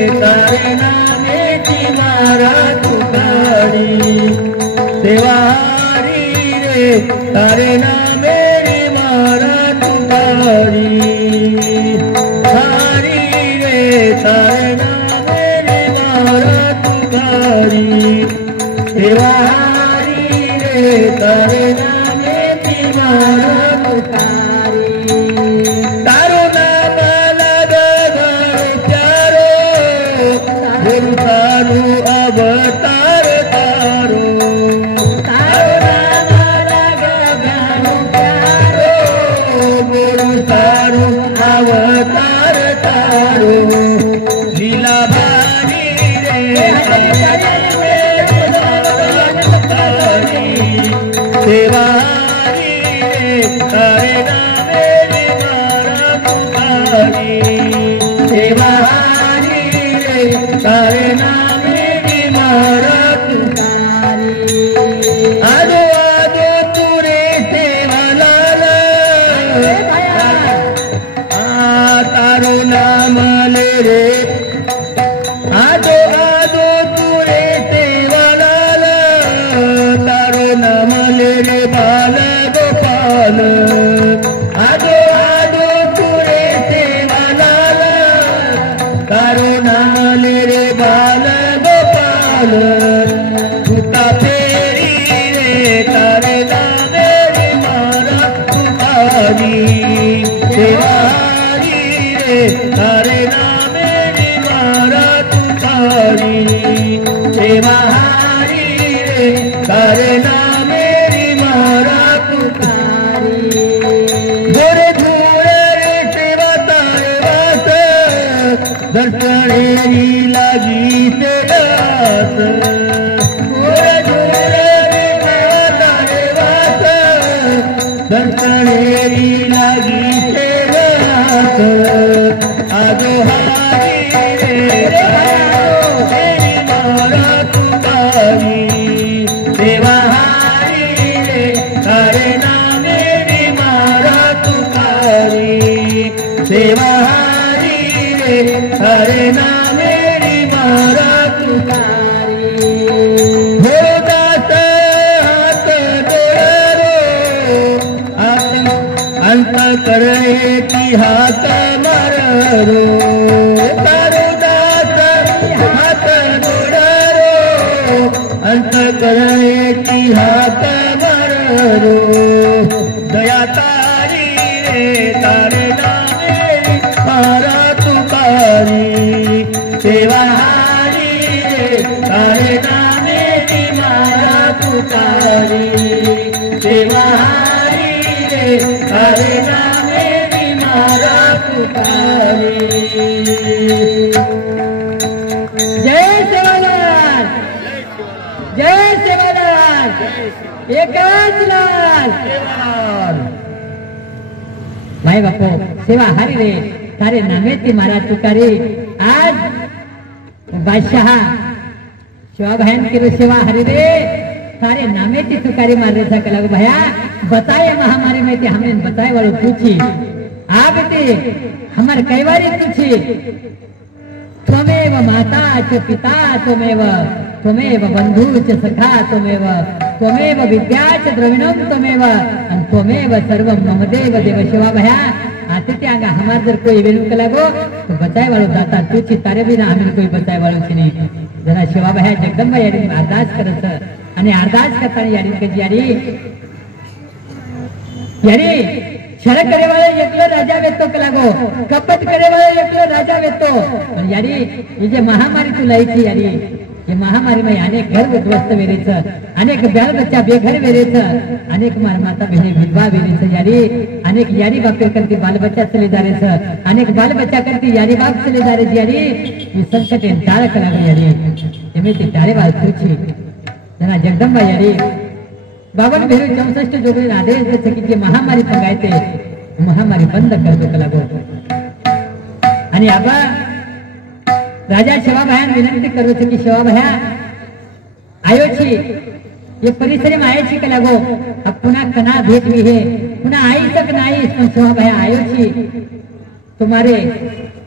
सेवाहारी रे तारे नामे रे मारा तुकारी हारी रे तारे नामे रे मारा तुकारी सेवाहारी रे तारे नामे रे मारा तुकारी तारो नाम लगा प्यारो गुरु तारू अवतार तारो अवतार तारो लीला भारी रे सेवारी रे तारे नामे रे मारा तुकारी सेवारी रे तारे नामे रे मारा तुकारी आदो आदो तुरे सेवा लाला तारो नाम ले रे आदो आदो तुरे सेवा लाला तारो नाम ले रे बाल गोपाल आदो आदो तुरे सेवा लाला तारो नाम ले रे बाल गोपाल तुका फेरी रे तारे नामे रे मारा तुकारी सेवारी रे तारे नामे रे मारा तुकारी सेवारी रे तारे नामे रे मारा तुकारी धोरे धोरे रे सेवा तारे वास दर्शनेरी लागी से दास धोरे धोरे रे सेवा तारे वास दर्शनेरी लागी से दास आजो हारी रे तेरी मारा तुकारी सेवाहारी रे तारे नामे रे मारा तुकारी सेवाहारी रे तारे नामे रे मारा तुकारी हो दास हाथ जोड़ो अंत करे की हाथ मरो तारो दास हाथ जोड़ो अंत करे की हाथ मरो दया तारी रे तारे नामे मारा तुकारी सेवाहारी रे तारे नामे मारा तुकारी सेवाहारी रे तारे नामे मारा तुकारी जय सेवालाल जय सेवालाल एकाच लाल भाई बापू सेवा हारी रे तारे नामे ती मारा तुकारी आज बादशाह शिवा बहन की सेवा हरी रे तारे नामे ती तुकारी मार रे सकला भैया बताए महामारी में ती हमने बताए वालों पूछी आप ती हमार कई बारी पूछी त्वमेव माता च पिता त्वमेव बंधु च सखा त्वमेव विद्या च द्रविणम त्वमेव त्वमेव सर्वम मम देव देव शिवा भया आते आगा हमार जर कोई वेलू लगो तो बचाए वालों दाता तुझी तारे भी ना हमें कोई बचाए वालों छे नहीं जरा शिवा भया जगदंबा यारी अरदास करत અને અરદાસ કરતાની યારી કે યારી શર કરે વાળો એકલો રાજા વેતો કલાગો કપટ કરે વાળો એકલો રાજા વેતો પણ યારી એ જે મહામારી તું લઈ છે યારી ये महामारी में अनेक घर उद्ध्वस्त वेरे छ अनेक बाल बच्चा बेघर वेरे छ अनेक मार माता बहने विधवा वेरे छ यारी अनेक यारी बाप करती बाल बच्चा चले जा रहे छ अनेक बाल बच्चा करती यारी बाप चले जा रहे यारी ये संकट टाळ कलागो यारी एमे ते टाळे वाल पूछी जना जगदंबा यारी 52 भेरू 64 जोगरे आदेश छे कि जे महामारी पंगायते महामारी बंद कर दो कलागो आणि आबा राजा शिवाभायान विनंती करू छे की शिवाभाया आयो छी ये परिसर में आए छी कलागो अब पुनः कना भेट भी है पुनः आई तक नहीं शिवाभाया आयो छी तुम्हारे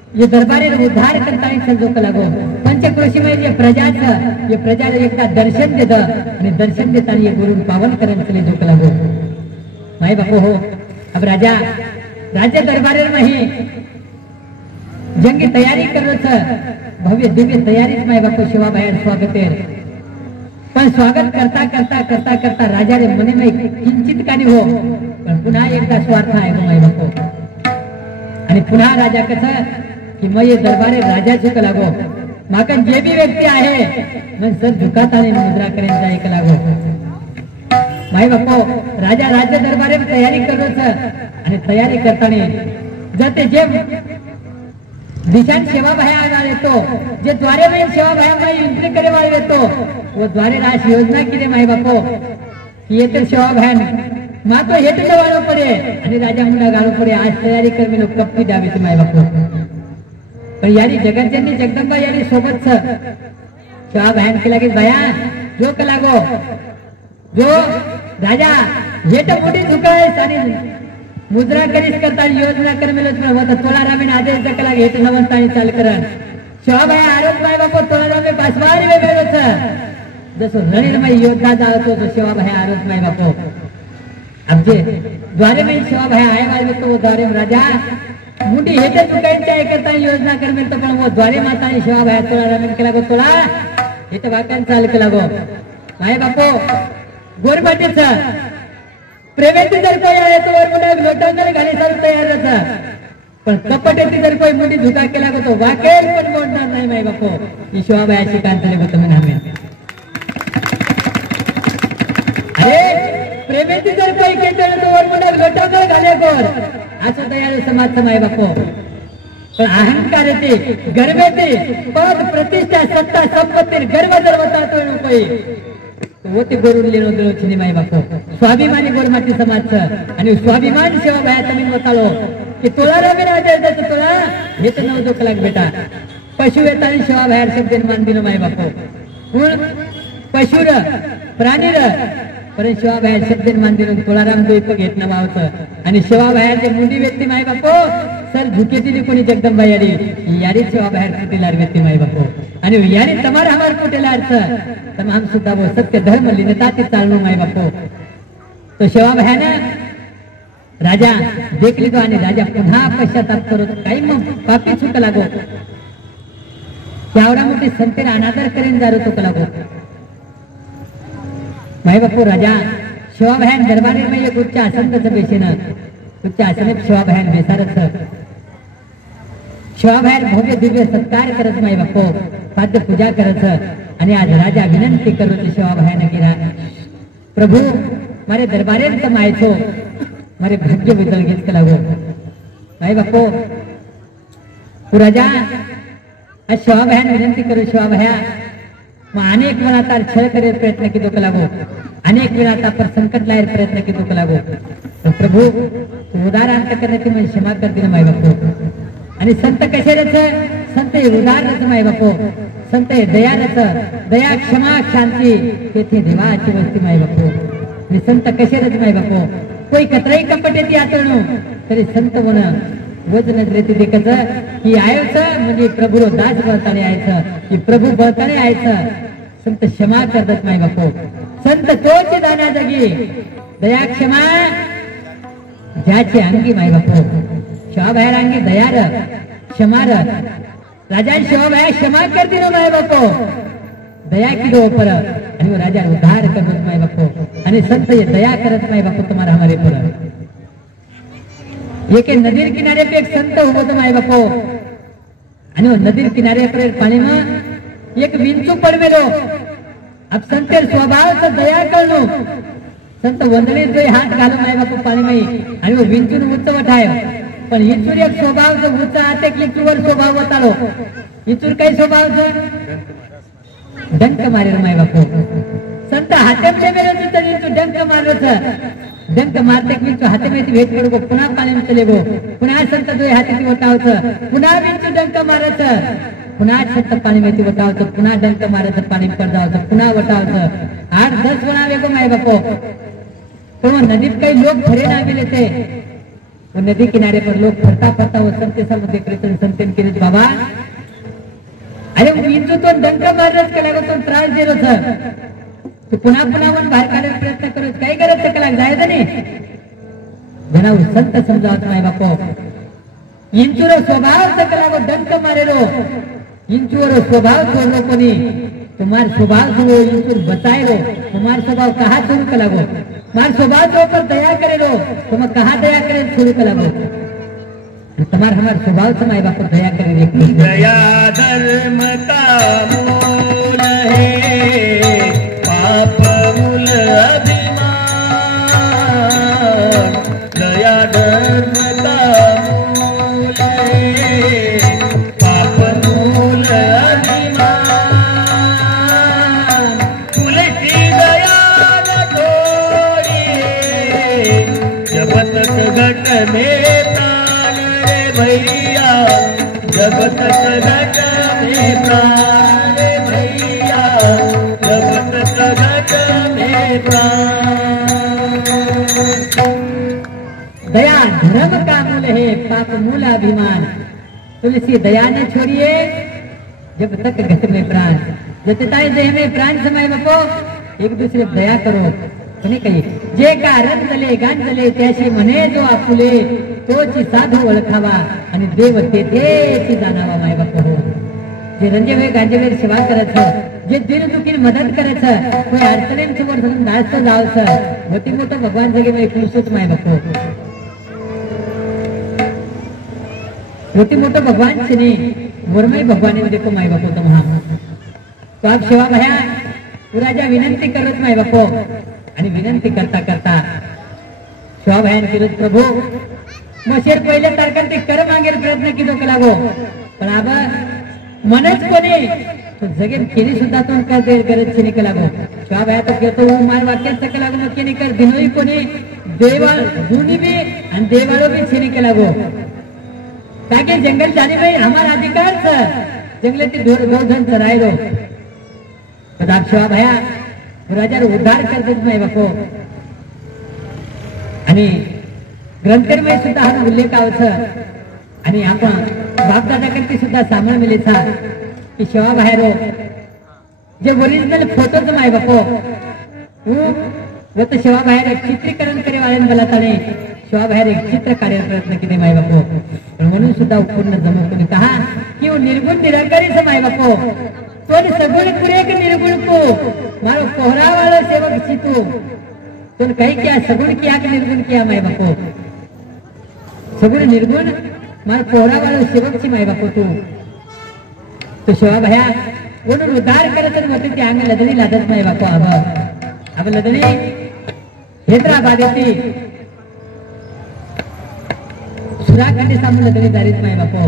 ये दरबारे उद्धार करता जो लागो पंचक्रोशीमय जे प्रजाचं ये प्रजाला एकदा दर्शन देतं आणि दर्शन देताना ये गुरु पावन करण चले जो लागो माई बापू हो अब राजा राज्य दरबारे मही जंगी तयारी करो भव्य दिव्य तयारीच माई बापू शिवा बाहेर स्वागत आहे पण स्वागत करता करता करता करता राजा रे मने में किंचित कानी हो पण पुन्हा एकदा स्वार्थ आहे माई बापू आणि पुन्हा राजा कसं कि मग ये दरबारे राजा झुक लागो माका जे बी व्यक्ती आहे मग सर झुकाता नाही मुद्रा करेंचा एक लागो माई बापू राजा राज्य दरबारे तयारी करोच आणि तयारी करताना जाते जे दिशान सेवा भाया आगार येतो जे द्वारे में सेवा भाया में एंट्री करे वाले येतो वो द्वारे राज योजना की रे माई बापू येते सेवा भाया मा तो हेट जवानो पडे आणि राजा मुंडा गाळो पडे आज तयारी कर मी लोक कप्पी द्यावी तुम्ही बापू पण यारी जगतजननी जगदंबा यारी सोबत सेवा भाया के लागे भया जो कलागो जो राजा हेट मोठी झुकायस आणि मुद्रा करीस करता योजना कर मेलो होता तोळा रामेन आदेश दकला हेट नवंतानी चाल करण सेवा भाया आरोप माय बापू तोळा रामे पासवारी वे बेरो जसो रणीरमय योद्धा जातो तो सेवा भाया आरोप माय बापू अब जे द्वारे में सेवा भाया आए वाले तो वो द्वारे में राजा मुंडी हेटे चुकायची आहे करता योजना कर मिळतो पण वो द्वारे मातानी सेवा भाया तोळा रामेन केला गो तोळा हेटे वाक्यान चाल केला गो माय बापू गोरबाटीच प्रेमेची जर कोई आहे तो वर मुंडा लोटांगर घाली सर तयार होता पण कपटेची जर कोई मुंडी झुका केला गो तो वाकेल पण मोडणार नाही माय बापू ही सेवा भाया शिकांतले गो तुम्ही नामे अरे प्रेमेची जर कोई केलं तो वर मुंडा लोटांगर घाले गोर असं तयार समाज माय बापू पण अहंकार येते गर्वेते पद प्रतिष्ठा सत्ता संपत्ती गर्व जर होता तो कोई वो ते गोरुन लेनो देनो छिनी माई बापू स्वाभिमानी गोरमाटी समाजचं आणि स्वाभिमान सेवा भाया तुम्ही बतालो की तोळा रमे राजा येतो तोळा हे तर 9 कलाक बेटा पशु येतानी सेवा भाया शब्द मान दिनो माई बापू पण पशुर प्राणीर पण सेवा भाया शब्द मान दिनो तोळा राम दो इतकं घेत ना भावचं आणि सेवा भायाचे मुंडी व्यक्ती माई बापू सर झुके दिली कोणी जगदंबा यारी सेवा बाहेर कुठेला व्यक्ती माई बापू आणि यारी तुम्हाला हमार कुठेला अर्थ तर हम सुद्धा वो सत्य धर्म लिहिता ते चाललो माई बापू तो सेवा भायाना राजा देखली तो आणि राजा पुन्हा पश्चाताप करत काही मग पापी चुक लागो एवढा मोठी संतेर अनादर करेन जारो तो लागो माई बापू राजा सेवा भायान दरबारी में एक उच्च आसनचं बेसेनं उच्च आसनेत सेवा भायान बेसारच सेवा भायान भव्य दिव्य सत्कार करत माई बापू पाद्य पूजा करत आणि आज राजा विनंती करो सेवा भायाने गिरा प्रभु मारे दरबारे में तुम आए छो मारे भाग्य विदल घेत लागो माई बापू तू राजा आज सेवा भायान विनंती करू सेवा भाया मग अनेक वेळा तार छळ करे प्रयत्न की लागो अनेक वेळा आता पर संकट लायर प्रयत्न की लागो तो प्रभु उदार अंत करण्याची म्हणजे क्षमा कर दिलं माई बापू आणि संत कशाच संत उदारच माई बापू संत दयाच दया क्षमा शांती तेथे देवाची वस्ती माई बापू आणि संत कशाच माई बापू कोई कतराई कपट येते आतरणू तरी संत म्हण वज नजरेती देखच की आयचं म्हणजे प्रभू दास बळताने आयचं की प्रभू बळताने आयचं संत क्षमा करतात माई बापू संत तोची दाना जगी दया क्षमा ज्याची अंगी माई बापू सेवा भाया अंगी दयार क्षमार राजा सेवा भाया क्षमा कर दिनो माई बापू दया की दो पर आणि राजा उद्धार करत माई बापू आणि संत ये दया करत माई बापू तुम्हारा हमारे पर एक नदी किनारे पे एक संत उभो तो माई बापू आणि नदी किनारे पर पाणी में एक विंचू पडमेलो अब संतेर स्वभाव से दया करनो संत वंदनी जो हाथ घालो माई बापू पाणी में आणि वो विंचून उच्च वठाय पण इचूर एक स्वभाव जो उच्च आते की इचूवर स्वभाव बतालो इचूर काही स्वभाव जो डंक मारे माई बापू संत हाते में मेरे तो इचू डंक मारो डंक मारते की तो हाते में भेट करो पुन्हा पाणी में चले गो पुन्हा संत जो हाती वटावच पुन्हा विंचू डंक मारत पुन्हा संत पाणी में वटावच पुन्हा डंक मारत पाणी पर जावच पुन्हा वटावच 8-10 वेळा वेगो माई बापू पण नदीत काही लोक खरे ना गेले ते वो नदी किनारे पर लोग फरता फरता वो संते समुद्र कीर्तन संतेन केले बाबा अरे इंचू तो डंक मारच केला तो त्रास दिलो सर तू पुन्हा पुन्हा पण बाहेर काढायचा प्रयत्न करत काय करत कलाक जायचं नाही जना संत समजावत नाही बापो इंचूर स्वभाव सकला डंक मारेलो इंचूर स्वभाव छोड़ो कोनी तुम्हार स्वभाव जो इंचूर बताएलो तुम्हार स्वभाव कहा छोड़ के लगो तुम्हार स्वभाव जो पर दया करेलो तुम कहा दया करे छोड़ के लगो तुम्हार हमार स्वभाव से माई बाप दया करे दया धर्म का मूल है पाप मूल अभिमान दया धर्म का मूल है पाप मूल अभिमान तुलसी दया न छोड़िए जब तक घट में प्राण रे भैया जब तक घट में प्राण रे भैया जब तक घट में प्राण दया धर्म का मूल है पाप मूल अभिमान तुलसी दया न छोड़िए जब तक घट में प्राण जतताय देह में प्राण समय बको एक दूसरे दया करो कोणी कही जे का रन जले गान जले त्याशी म्हणे जो आपुले तोची साधू ओळखावा आणि देव तेथेची जाणावा माय बाप हो जे रंजेवे गांजेवेर सेवा करायचं जे दिन दुखीन मदत करायचं कोई अडचणीन समोर समोर नाचतं जावचं मोठी मोठं भगवान जगे माय खुलसूत माय बाप मोठी मोठं भगवान छे मोरमय भगवान मध्ये को माय बाप तुम्हा तो आप सेवा भया तू राजा विनंती करत माय बाप आणि विनंती करता करता सेवा भयान केलं प्रभू मशेर पहिले तारखांती कर मागेर प्रयत्न किदो लागो पण आबा मनच कोणी तो जगेन केली सुद्धा तो का देर गरज छे निकला गो सेवा भया तो केतो मार वाक्यात सकला गो केनी कर दिनोई कोणी देवा दुनी भी आणि देवाळो भी छे निकला गो ताकि जंगल जाने में हमारा अधिकार था जंगले ती दूर गोधन चरायलो कदाप सेवा भया राजा उद्धार करते नाही बापो आणि ग्रंथरमय सुद्धा हा उल्लेख आवचं आणि आपण बापदादा करते सुद्धा सामळ मिलेचा की सेवा बाहेर जे ओरिजिनल फोटोच माय बापो वो तो सेवा बाहेर चित्रीकरण करे वाले मला ताणे सेवा बाहेर एक चित्र कार्य प्रयत्न केले माय बापो म्हणून सुद्धा पूर्ण जमो कोणी कहा कि वो निर्गुण निरंकारी से माय बापो तो सगुण पुरे के निर्गुण को मारो कोहरा वाला सेवक सीतू तो कही क्या सगुण किया कि निर्गुण किया माय बापो सगुण निर्गुण मारो कोहरा वाला सेवक ची माय बापो तू सेवा भया म्हणून उद्धार करत होते ते अंग लदणी लादत माय बापो अब लदणी हैदराबाद येते सुराखंडी सामू लदणी दारीत माय बापो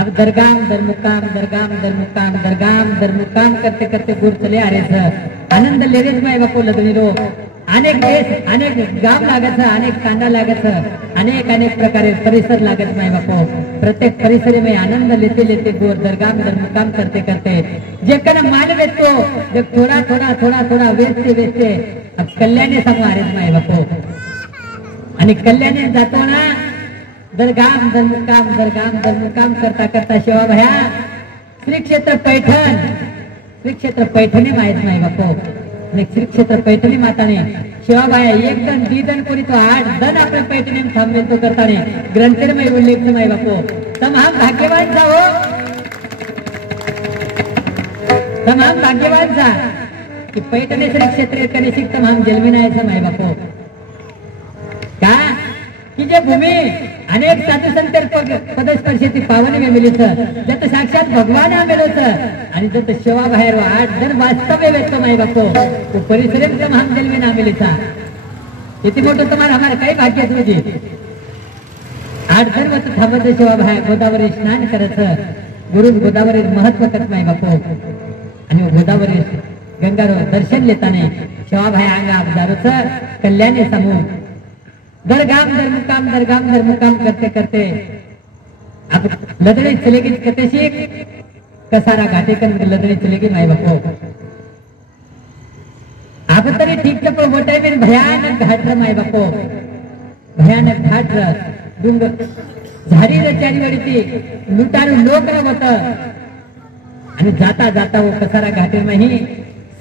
अब दरगाम दरमुकाम दरगाम दरमुकाम दरगाम दरमुकाम करते करते दूर चले आ रहे सर आनंद ले रहे माय बापू लदनी रो अनेक देश अनेक गाव लागत अनेक कांदा लागत अनेक अनेक प्रकारे परिसर लागत माय बापू प्रत्येक परिसर में आनंद लेते लेते दूर दरगाम दरमुकाम करते करते जे कन मान वेचतो जब थोड़ा थोड़ा थोड़ा थोड़ा वेचते वेचते अब कल्याणी समोर आ रहे माय बापू आणि कल्याणी जातो ना दरगाम दरमुकाम करता करता सेवा भया श्री क्षेत्र पैठणी माहित नाही बापो आणि श्री क्षेत्र पैठणी माताने सेवा भया एक दन दीदन कोणी तो 8 दन आपल्या पैठणी थांबेल तो करताने ग्रंथरमय उल्लेख नाही बापो तमाम भाग्यवान जा हो तमाम भाग्यवान जा की पैठणी श्री क्षेत्र कने तमाम जन्मिनायचं नाही बापो का की जे भूमी अनेक साधू संत पदस्पर्शी पावन में मिली जत साक्षात भगवान मिलो आणि जत सेवा बाहेर 8 जण वास्तव्य व्यक्त माई बापो तो परिसर हम जन्मे ना मिली किती मोठं तुम्हाला हमारा काही भाग्य तुझी 8 जण वत थांबत सेवा बाहेर गोदावरी स्नान करायचं गुरु गोदावरी महत्व करत माई बापो आणि गोदावरी गंगारो दर्शन लेताने सेवा बाहेर अंगा अबदारोचं कल्याणी समूह दरगाम दरमुकाम करते करते अब लदड़ी चलेगी कहते सीख कसारा घाटे कर लदड़ी चलेगी माई बापो आप तरी ठीक तो मोटे में भयानक घाट माई बापो भयानक घाट डुंग झाडी चारी वडीती लुटारू लोक होत आणि जाता जाता वो कसारा घाटे मही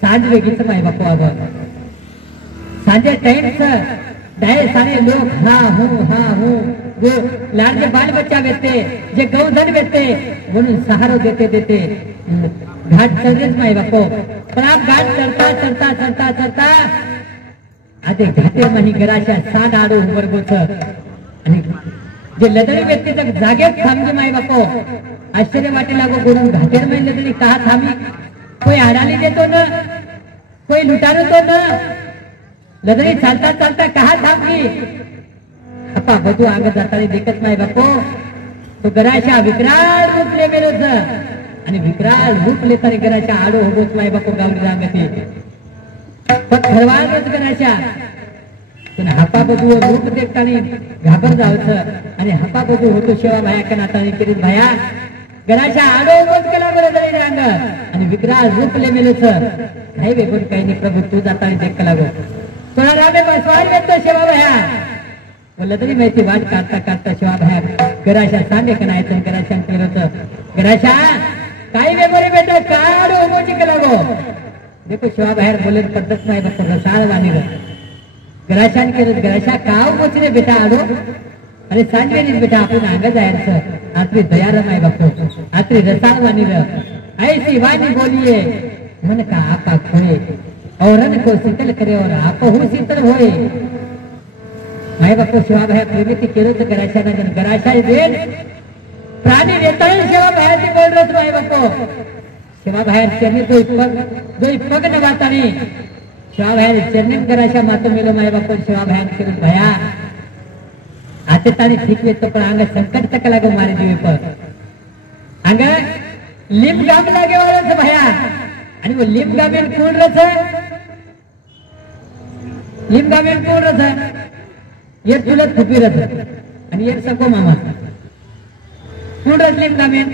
सांज वेगीच माय बापू आब सांजे टाइम से डाय सारे लोग हाँ हूँ जो लाडके बाल बच्चा बेते जे गौधन बेते म्हणून सहारो देते देते घाट चढरेच माय बापू पण आप घाट चढता चढता चढता चढता आते घाटे मही गराशा साड आडो वर्गोच आणि जे लदडी व्यक्ती तर जागेत थांबली माय बापू आश्चर्य वाटे लागो बोलून घाटेर में लदडी कहा थांबी कोई आडाली देतो न कोई लुटारो तो न लदडी चालता चालता कहा थांबली अपा બધું આગળ જતાની દેખત માય બાપો તો ગરાશા વિકરાળ રૂપ લે મેલો છે અને વિકરાળ રૂપ લેતાની ગરાશા આડો હોગોચ માય બાપો ગાવડી રામેથી પણ ખરવાળ જ ગરાશા અને હપા બધું રૂપ દેખતાની ઘાબર જાવ છે અને હપા બધું હોતો સેવા ભાયા કનાતાની કરી ભાયા ગરાશા આડો હોગોચ કલા બરે દઈ રાંગ અને વિકરાળ રૂપ લે મેલો છે કાઈ વે કોઈ કઈ ની પ્રભુ તું જાતાની દેખ લાગો તોડા રામે બસવાઈ વેતો સેવા ભાયા लदरी माहिती वाट काढता काढता शिवा बाहेर गराशा सांगे का नाही तर गराशा केलं गराशा काही वेगळे बेटा काढ उमोची केला गो देखो शिवा बाहेर बोले पद्धत नाही बघ रसाळ वाणी गराशा केलं गराशा काव मोचरे बेटा आडो अरे सांगेली बेटा आपण अंग जायचं आत्री दयार माय बापू आत्री रसाळ वाणी ऐसी वाणी बोलिए मन का आपा खोए औरन को शीतल करे और आप हूँ शीतल होए माय बापू शिवा भाया प्रेमिती केलं तर गराशा ना गराशा वेद प्राणी वेताळ शिवा भायाची बोल रस माय बापू शिवा भाया चरणी दो पग न वातानी शिवा भाया चरणी गराशा मातो मेलो माय बापू शिवा भाया केलं भया आते तानी ठीक वेतो पण अंग संकट तक लागो मारे जीवे पर अंग लिप गाम लागे वाला भया आणि वो लिप गामेन कोण रस लिप गामेन कोण रस ये चुलत फुपीरत आणि ये सको मामा कोण रचलेम गामेन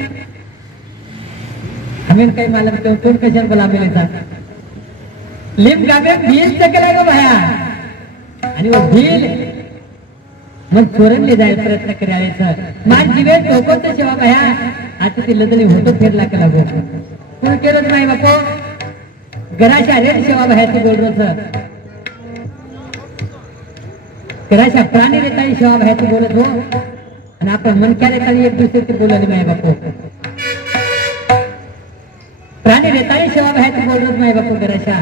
हमें काही मालूम तो कोण कशान बोला मिलेचा लिम गामेन भील चकला गो भया आणि वो भील मग चोरनले जाय प्रयत्न करायचा मान जीवे टोकोच सेवा भया आता ती लदली होतो फेरला का लागो कोण केलं नाही बापो गराशा रेड सेवा भयाची बोलरोच गराशा प्राणी रेताळी शिवा भायची बोलत हो आणि आपण मनक्या रेताळी एक दुसऱ्याची बोलली माय बापू प्राणी रेताळी शिवा भायची बोलत माय बापू गराशा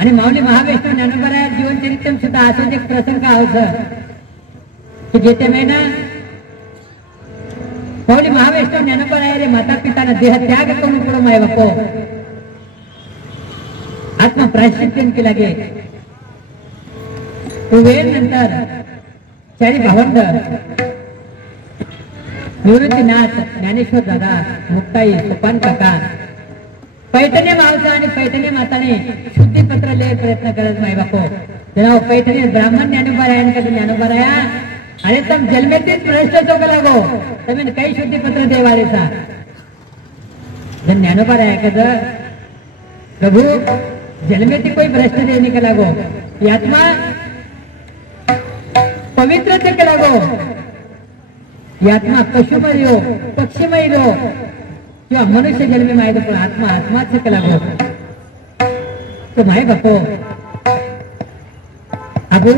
आणि माऊली महाविष्णू ज्ञानोबराया जीवन चरित्रम सुद्धा असंच एक प्रसंग आवच की जेते महिना माऊली महाविष्णू ज्ञानोबराया रे माता पिताना देह त्याग करून पुढे माय बापू आत्मा प्रायश्चित्य केला गे वेळ नंतर चारी भावंड निवृत्तीनाथ ज्ञानेश्वर दादा मुक्ताई सोपान काका पैठणे मावसा आणि पैठणे माताने शुद्धीपत्र लिहाय प्रयत्न करत माय बापू तेव्हा पैठणे ब्राह्मण ज्ञानोबरायन का ज्ञानोबराया अरे तम जन्मेतीच भ्रष्ट चौक लागो तुम्ही काही शुद्धीपत्र देवाळेचा ज्ञानोबराया कद प्रभु जन्मेती कोई भ्रष्ट देने का लागो यात्मा पवित्र थे लागो आत्मा पशुमय हो पक्षीमय हो किंवा मनुष्य जन्मे माहिती पण आत्मा आत्माच लागो तो माय बापो अबू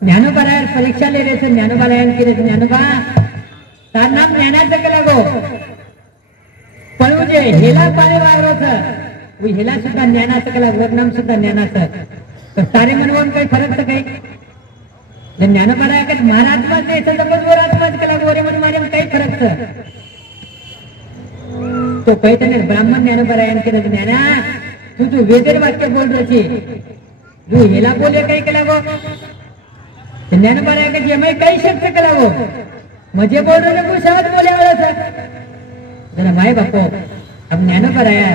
ज्ञानोबरायर परीक्षा ले रहे थे ज्ञानोबरायन केले ज्ञानोबा तार नाम ज्ञानाचं लागो पण जे हेला पाणी वावरत हेला सुद्धा ज्ञानाचं लागो नाम सुद्धा ज्ञानाचं तर तारे म्हणून काही फरक तर काही ज्ञानोबराया का महारात्माच आत्माच केला गोरे म्हणून माझ्या काही फरक तो पैठणे ब्राह्मण ज्ञानोबरायन केलं ज्ञाना तू वेदर वाक्य बोल रही तू हेला बोले काही केला गो ज्ञानोबराया का जे मैं काही शब्द केला गो मजे बोल रहे को सहज बोले वाला जरा माय बापो अब ज्ञानोबराया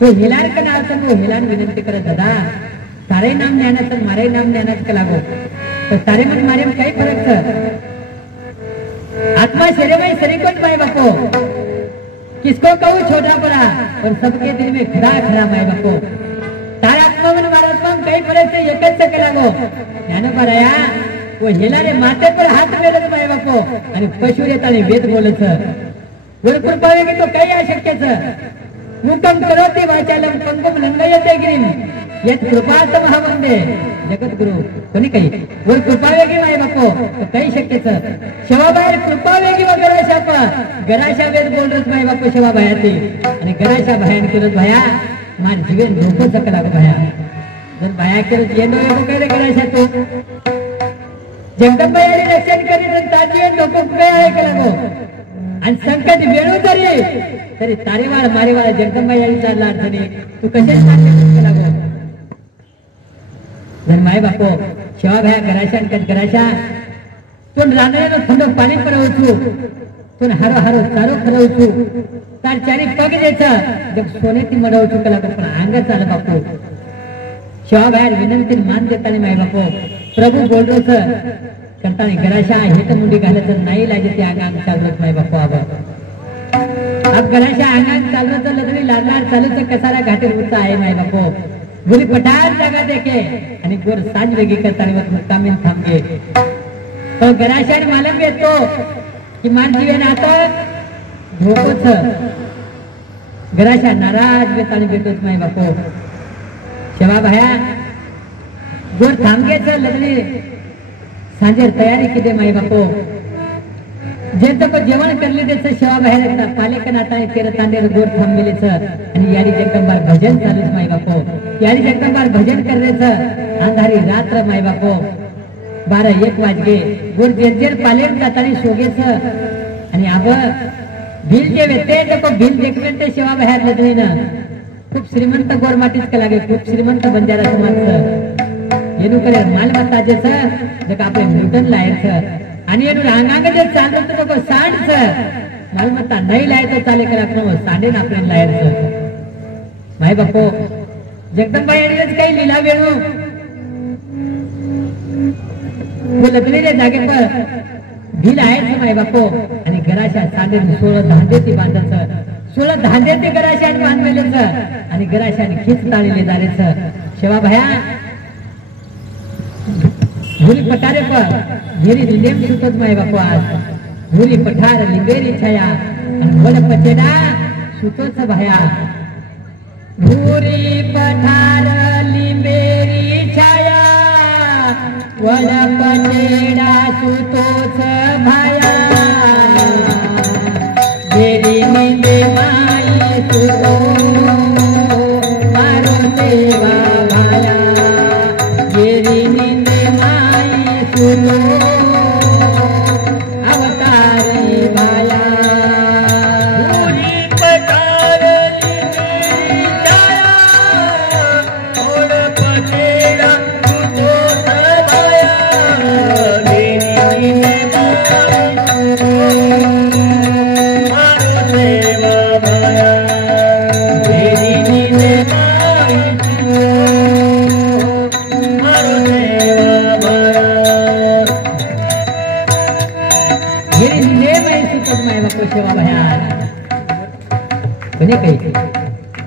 तो हिलार का नाव तो हिलान विनंती करत दादा तारे नाम ज्ञानाचं मारे नाम ज्ञानाचं लागो तर तारे मन मारे में काही फरक छ आत्मा शरीर में सरीकोट माय बापो किसको कहूँ छोटा बड़ा और सबके दिल में खड़ा खड़ा माय बापो तारा आत्मा मन मारा आत्मा में काही फरक छ एकच लागो ज्ञानोबराया व हेलारे माते पर हात मेलत माय बापो आणि पशु येताने वेद बोलत वर कृपा वेगी तो काही अशक्यच मुकम करोती वाचालम पंकम लंगयते गिरीम यत कृपात महावंदे जगद्गुरु कोणी काही वर कृपा वेगी माय बापो तो काही शक्यच शेवाबाई कृपा वेगी व गराशा वेद बोलत माय बापो शेवाबाया ते आणि गराशा भयान केलं भया मार जीवन धोको सकला भया जर भया केलं येनो येनो काय रे गराशा तो जगदंबा यारी रक्षण करी तर ताजीवन धोको काय आहे केला गो आणि संकट वेळू तरी तारेवाळ मारेवाळ जगदंबा यारी चालला अडचणी तू कशाच केला गो जर माय बापो शेवा भया गराशा आणि गराशा तुम रानड्यानं थंड पाणी पडवू तुम हारो हारो चारो खरवू तार चारी पग द्यायचं जग सोनेती मडवू कला पण अंग चाल बापू शेवा बाहेर विनंती मान देताना माय बापू प्रभू बोलरोच करताना गराशा हेत मुंडी घालायचं नाही लागे ते अंगांग चालत माय बापू अब गराशा अंगांग चालत लग्नी लाडलाड चालूच कसारा घाटे होता आहे माय बापू गुली पठार जागा देखे आणि गोर सांज वेगी करताना मुक्कामीन थांबे तो गराशा मालक येतो कि मान जीवन आता धोकोच गराशा नाराज बेताने भेटत माय बापो शेवा भया गोर थांबगेच लग्नी सांजेर तयारी किती माय बापो जे तो जेवण करले त्याच शेवा बाहेर पालेकन आता तेर तांडेर गोर थांबलेच आणि यारी जगदंबार भजन चालूच माय बापो यारी जगदंबार भजन करलेच अंधारी रात्र माय बापो 12-1 वाजगे गोर जेर पालेन जातानी सोगेच आणि आब भील जे वेते तो भील देखवे ते शेवा बाहेर लदली ना खूप श्रीमंत गोर मातीच का लागे खूप श्रीमंत बंजारा समाज येनु करे मालमत्ता जेच जग आपले न्यूटन लायच आणि येनु रांगांग जे चालत तो सांडच मालमत्ता नाही लायतो चाले कला नो सांडेन आपले लायच माय बापो जगदंबा यांनीच काही लीला वेळू वो लग्नीच्या जागे पर भील आहेच माय बापो आणि गराशा सांडे 16 धांदे ती बांधायचं 16 धांदे ते गराशा बांधलेच आणि गराशाने खिच ताळीले जारेच शेवा भया भूरी पठारे पर गिरी निलेम सुतच माय बापो आज भूरी पठार लिंबेरी छाया आणि वड पचेडा सुतच भया भूरी पठार लिंबेरी छाया वड पचेडा सुतोच भया गिरी निंदे माई सुतो मारो देवा भाया गिरी निंदे माई सुतो अवतारी भाया भूरी पठार लिंबेरी छाया वड पचेडा सुतोच भया गिरी निंदे शेवा भया कोणी काही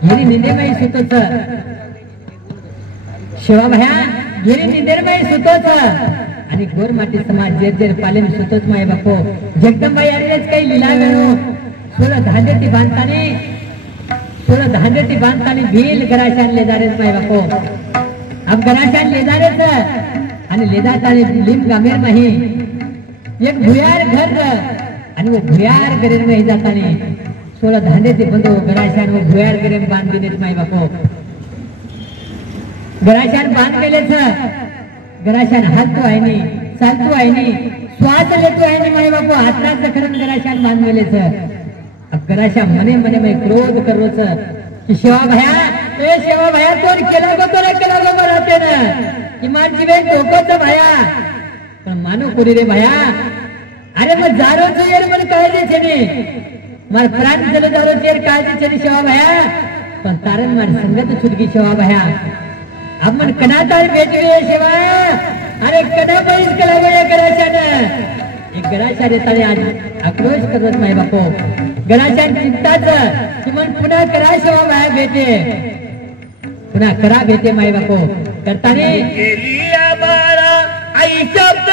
गिरी निंदेबाई सुतोच शेवा भया गिरी निंदेबाई सुतोच आणि गोर माटी समाज जेर जेर पालेन सुतोच माय बापो जगदंबा यांनीच काही लीला गणो 16 धांदे ती बांधतानी भील गराशान ले जारेच माय बापो अब गराशान ले जारेच आणि ले जातानी लिम गामेर नाही एक भुयार घर आणि वो भुयार गरेन में जातानी 16 धांदे ती बंदो गराशान वो भुयार गरेन बांध दिनेच माय बापो गराशान बांध केलेच गराशान हालतो आहे नी चालतो आहे नी श्वास लेतो आहे नी माय बापो हातला सखरन गराशान बांध केलेच अब गराशा मने मने में क्रोध करोच कि शेवा भया तोर केला गो तो केला गो मराते ना कि मान जीवे कोकोच भया पण मानो कोरी रे भया अरे मग जारो चेर मन काळजी छे ने मार प्राण चले जारो चेर काळजी छे शेवा भया पण तारण मार संगत छुटगी शेवा भया अब मन कना तार बेटवे शेवा अरे कना बैस कला गया गराशान एक गराशा देताने आज आक्रोश करत माय बापो गराशान चिंताच कि मन पुन्हा करा शेवा भया भेटे पुन्हा करा भेटे माय बापो करताने केलिया बाळा आई शब्द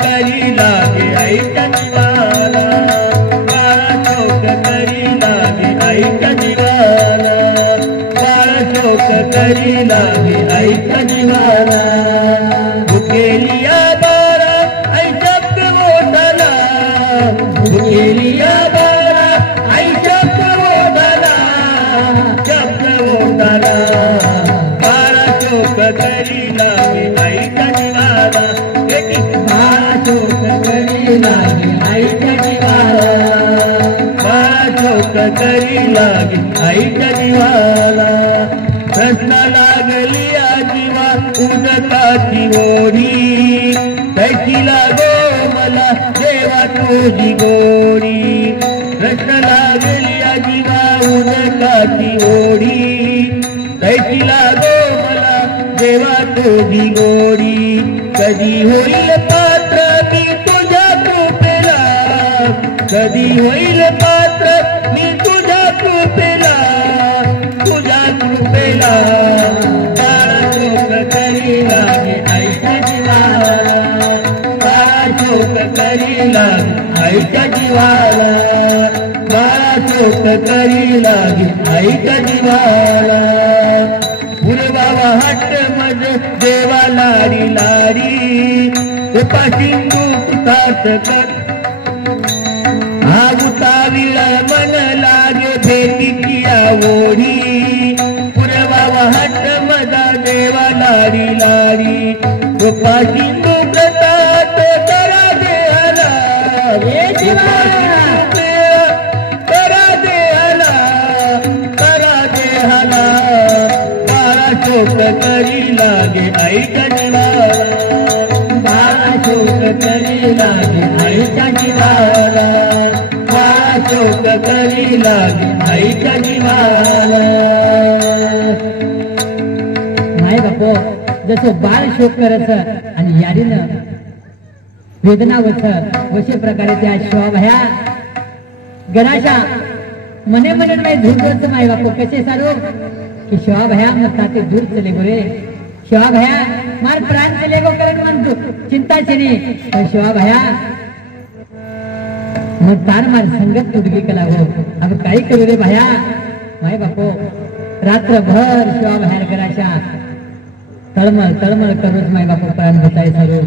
करी लागे आईच्या जीवाला, बाळा शोक करी लागे आईच्या जीवाला, बाळा शोक करी लागे आईच्या जीवाला. भुकेलिया बाळा आई शब्द मोठला, भुकेलिया बाळा आई शब्द मोठला, शब्द मोठला. बाळा शोक करी लागे आईच्या जीवाला, बाळा शोक करी लागे आईच्या जीवाला, बाळा शोक करी लागे आईच्या जीवाला. प्रश्न लागली जीवा उदकाची ओढी, कैसी लागो मला देवा तुझी गोडी. प्रश्न लागली जीवा उदकाची ओढी, कैसी लागो मला देवा तुझी गोडी. कधी होईल पात्र मी तुझ्या कृपेला, कधी होईल पात्र मी तुझ्या कृपेला, तुझ्या कृपेला. बाळा शोक करी लागे आईच्या जीवाला, बाळा शोक करी लागे आईच्या जीवाला, बाळा शोक करी लागे आईच्या जीवाला. पूर्वावा हट मज देवा लाडी लाडी, कृपा सिंधू कुतात कर. आगुताविळ मन लागे भेटीची आवडी, पूर्वावा हट मजा देवा लाडी लाडी, कृपा सिंधू कुतात करा देहाला, करा देहाला, करा देहाला. बाळा शोक करी लागे आईच्या जीवाला, बाळा शोक करी लागे आईच्या जीवाला, बाळा शोक करी लागे आईच्या जीवाला. माय बापो जसं बाळ शोक करत आणि याडीनं वेदना वच वशे प्रकारे त्या शोभया गणाशा मने मने में धूपच माय बापो कसे सारो कि शिवा भया मत ताते दूर चले गो रे, शिवा भया मार प्राण चले गो करन मन चिंता छेने. तो शिवा भया मग तार मार संगत तुडगी कला हो. अब काही करू रे भया माय बापो. रात्रभर शिवा भया गराशा तळमळ तळमळ करूच माय बापू प्राण घेताय सारो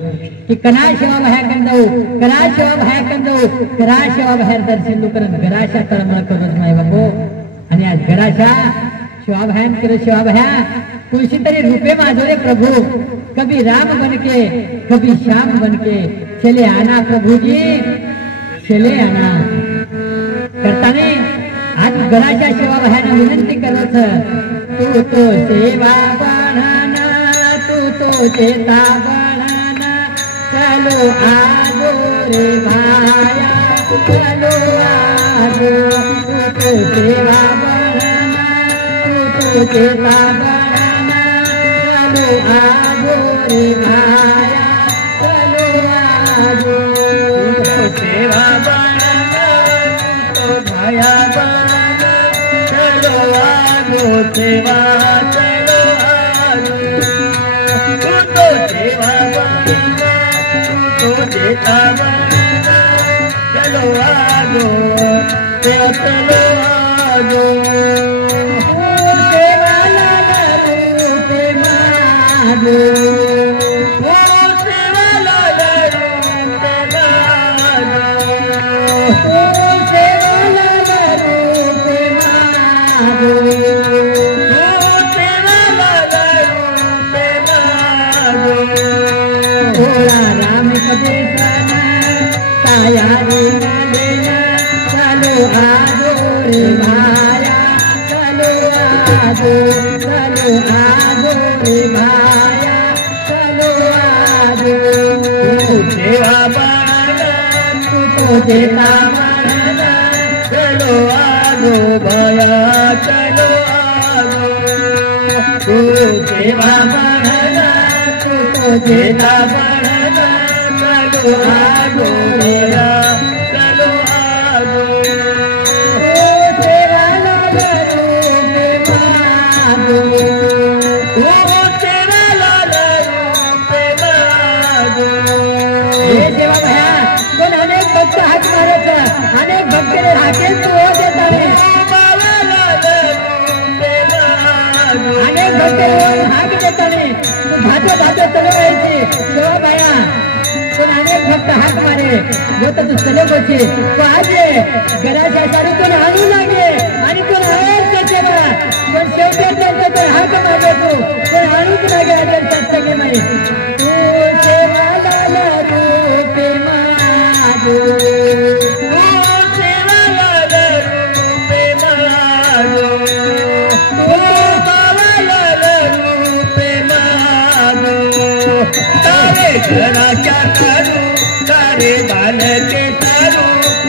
की कना शिवा भया कन जाऊ, कना शिवा भया कन जाऊ, करा शिवा भया दर्शन करन गराशा तळमळ करूच माय बापू. आणि आज गराशा शिवा भयान करे शिवा भया तुलसी तरी रूपे माधोरे प्रभु, कभी राम बनके कभी श्याम बनके चले आना प्रभु जी, चले आना. करताने आज गराशा शिवा भयाना विनंती करत, तू तो सेवा बनाना, तू तो चेता बनाना, चलो आजो रे माया, चलो आजो. तू तो सेवा बनाना, तू तो चेता बनाना, चलो आजो रे माया, चलो आजो. तू तो सेवा बनाना, तू तो माया बनाना, चलो आजो सेवा, चलो आजो. तू तो सेवा बनाना, तू तो चेता बनाना, चलो आजो सेवा, चलो आजो. राम कबे काया रे लेना, चलो आजो रे माया, चलो आजो, चलो आजो रे माया, चलो आजो. सेवा बनाना, तू तो देता बनाना, चलो आजो भया, चलो आजो. तू सेवा बनाना, तू तो देता बनाना, चलो आजो भया, चलो आजो. सेवा लाला रूपे माधो, सेवा लाला रूपे माधो. भक्तरे हाके तू देताने अनेक भक्तरे हाक देताने तू भाजो भाजो चलो यायची तेव्हा बाया पण अनेक भक्त हाक मारे वो तर तू चलो गोची तो आज घराच्या सारूतून आणू लागे आणि तू हवेच तेव्हा पण शेवटी त्यांचा तर हाक मागे तू पण आणूच लागे अजर सत्संगी माई तू सेवाला रूपे मागो घराच्या तारू तारे बालके तारू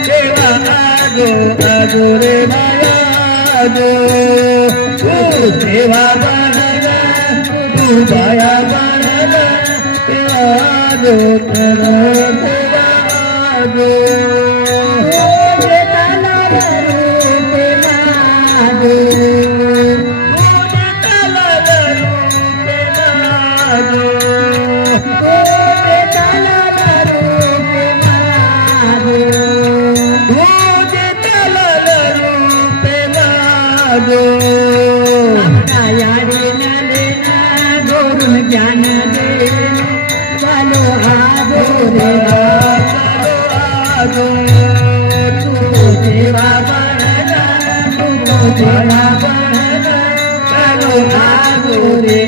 देवा आजो आजो रे माया आजो तू देवा बनला तू बाया बनला देवा आजो करो देवा आजो ज्ञान दे चलो आजो रे आजो तू देवा बनला तू देवा बनला चलो आजो रे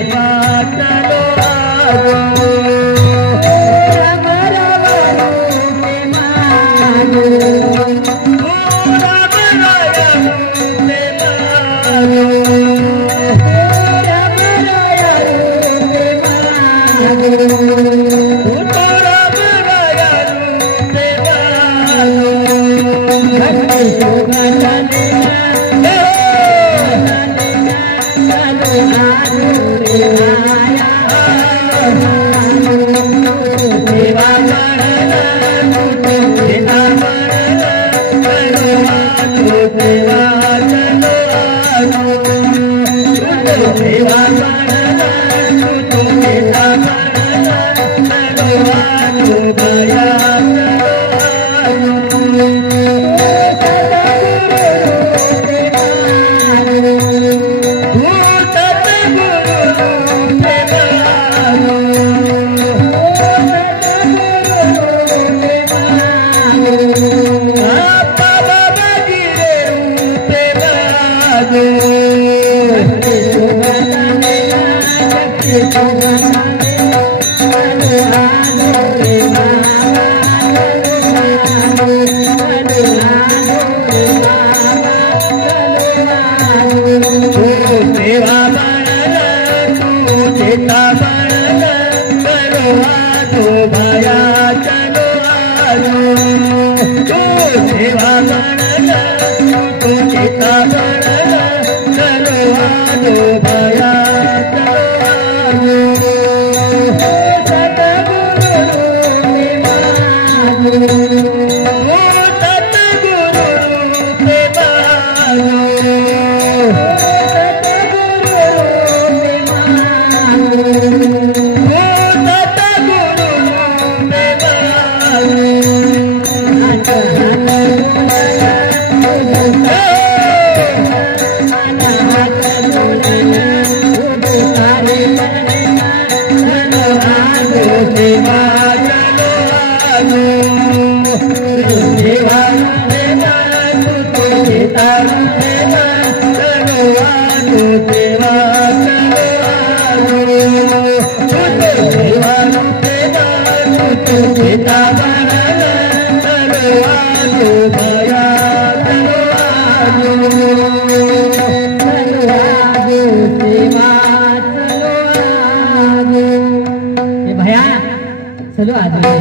चलो आजो चलो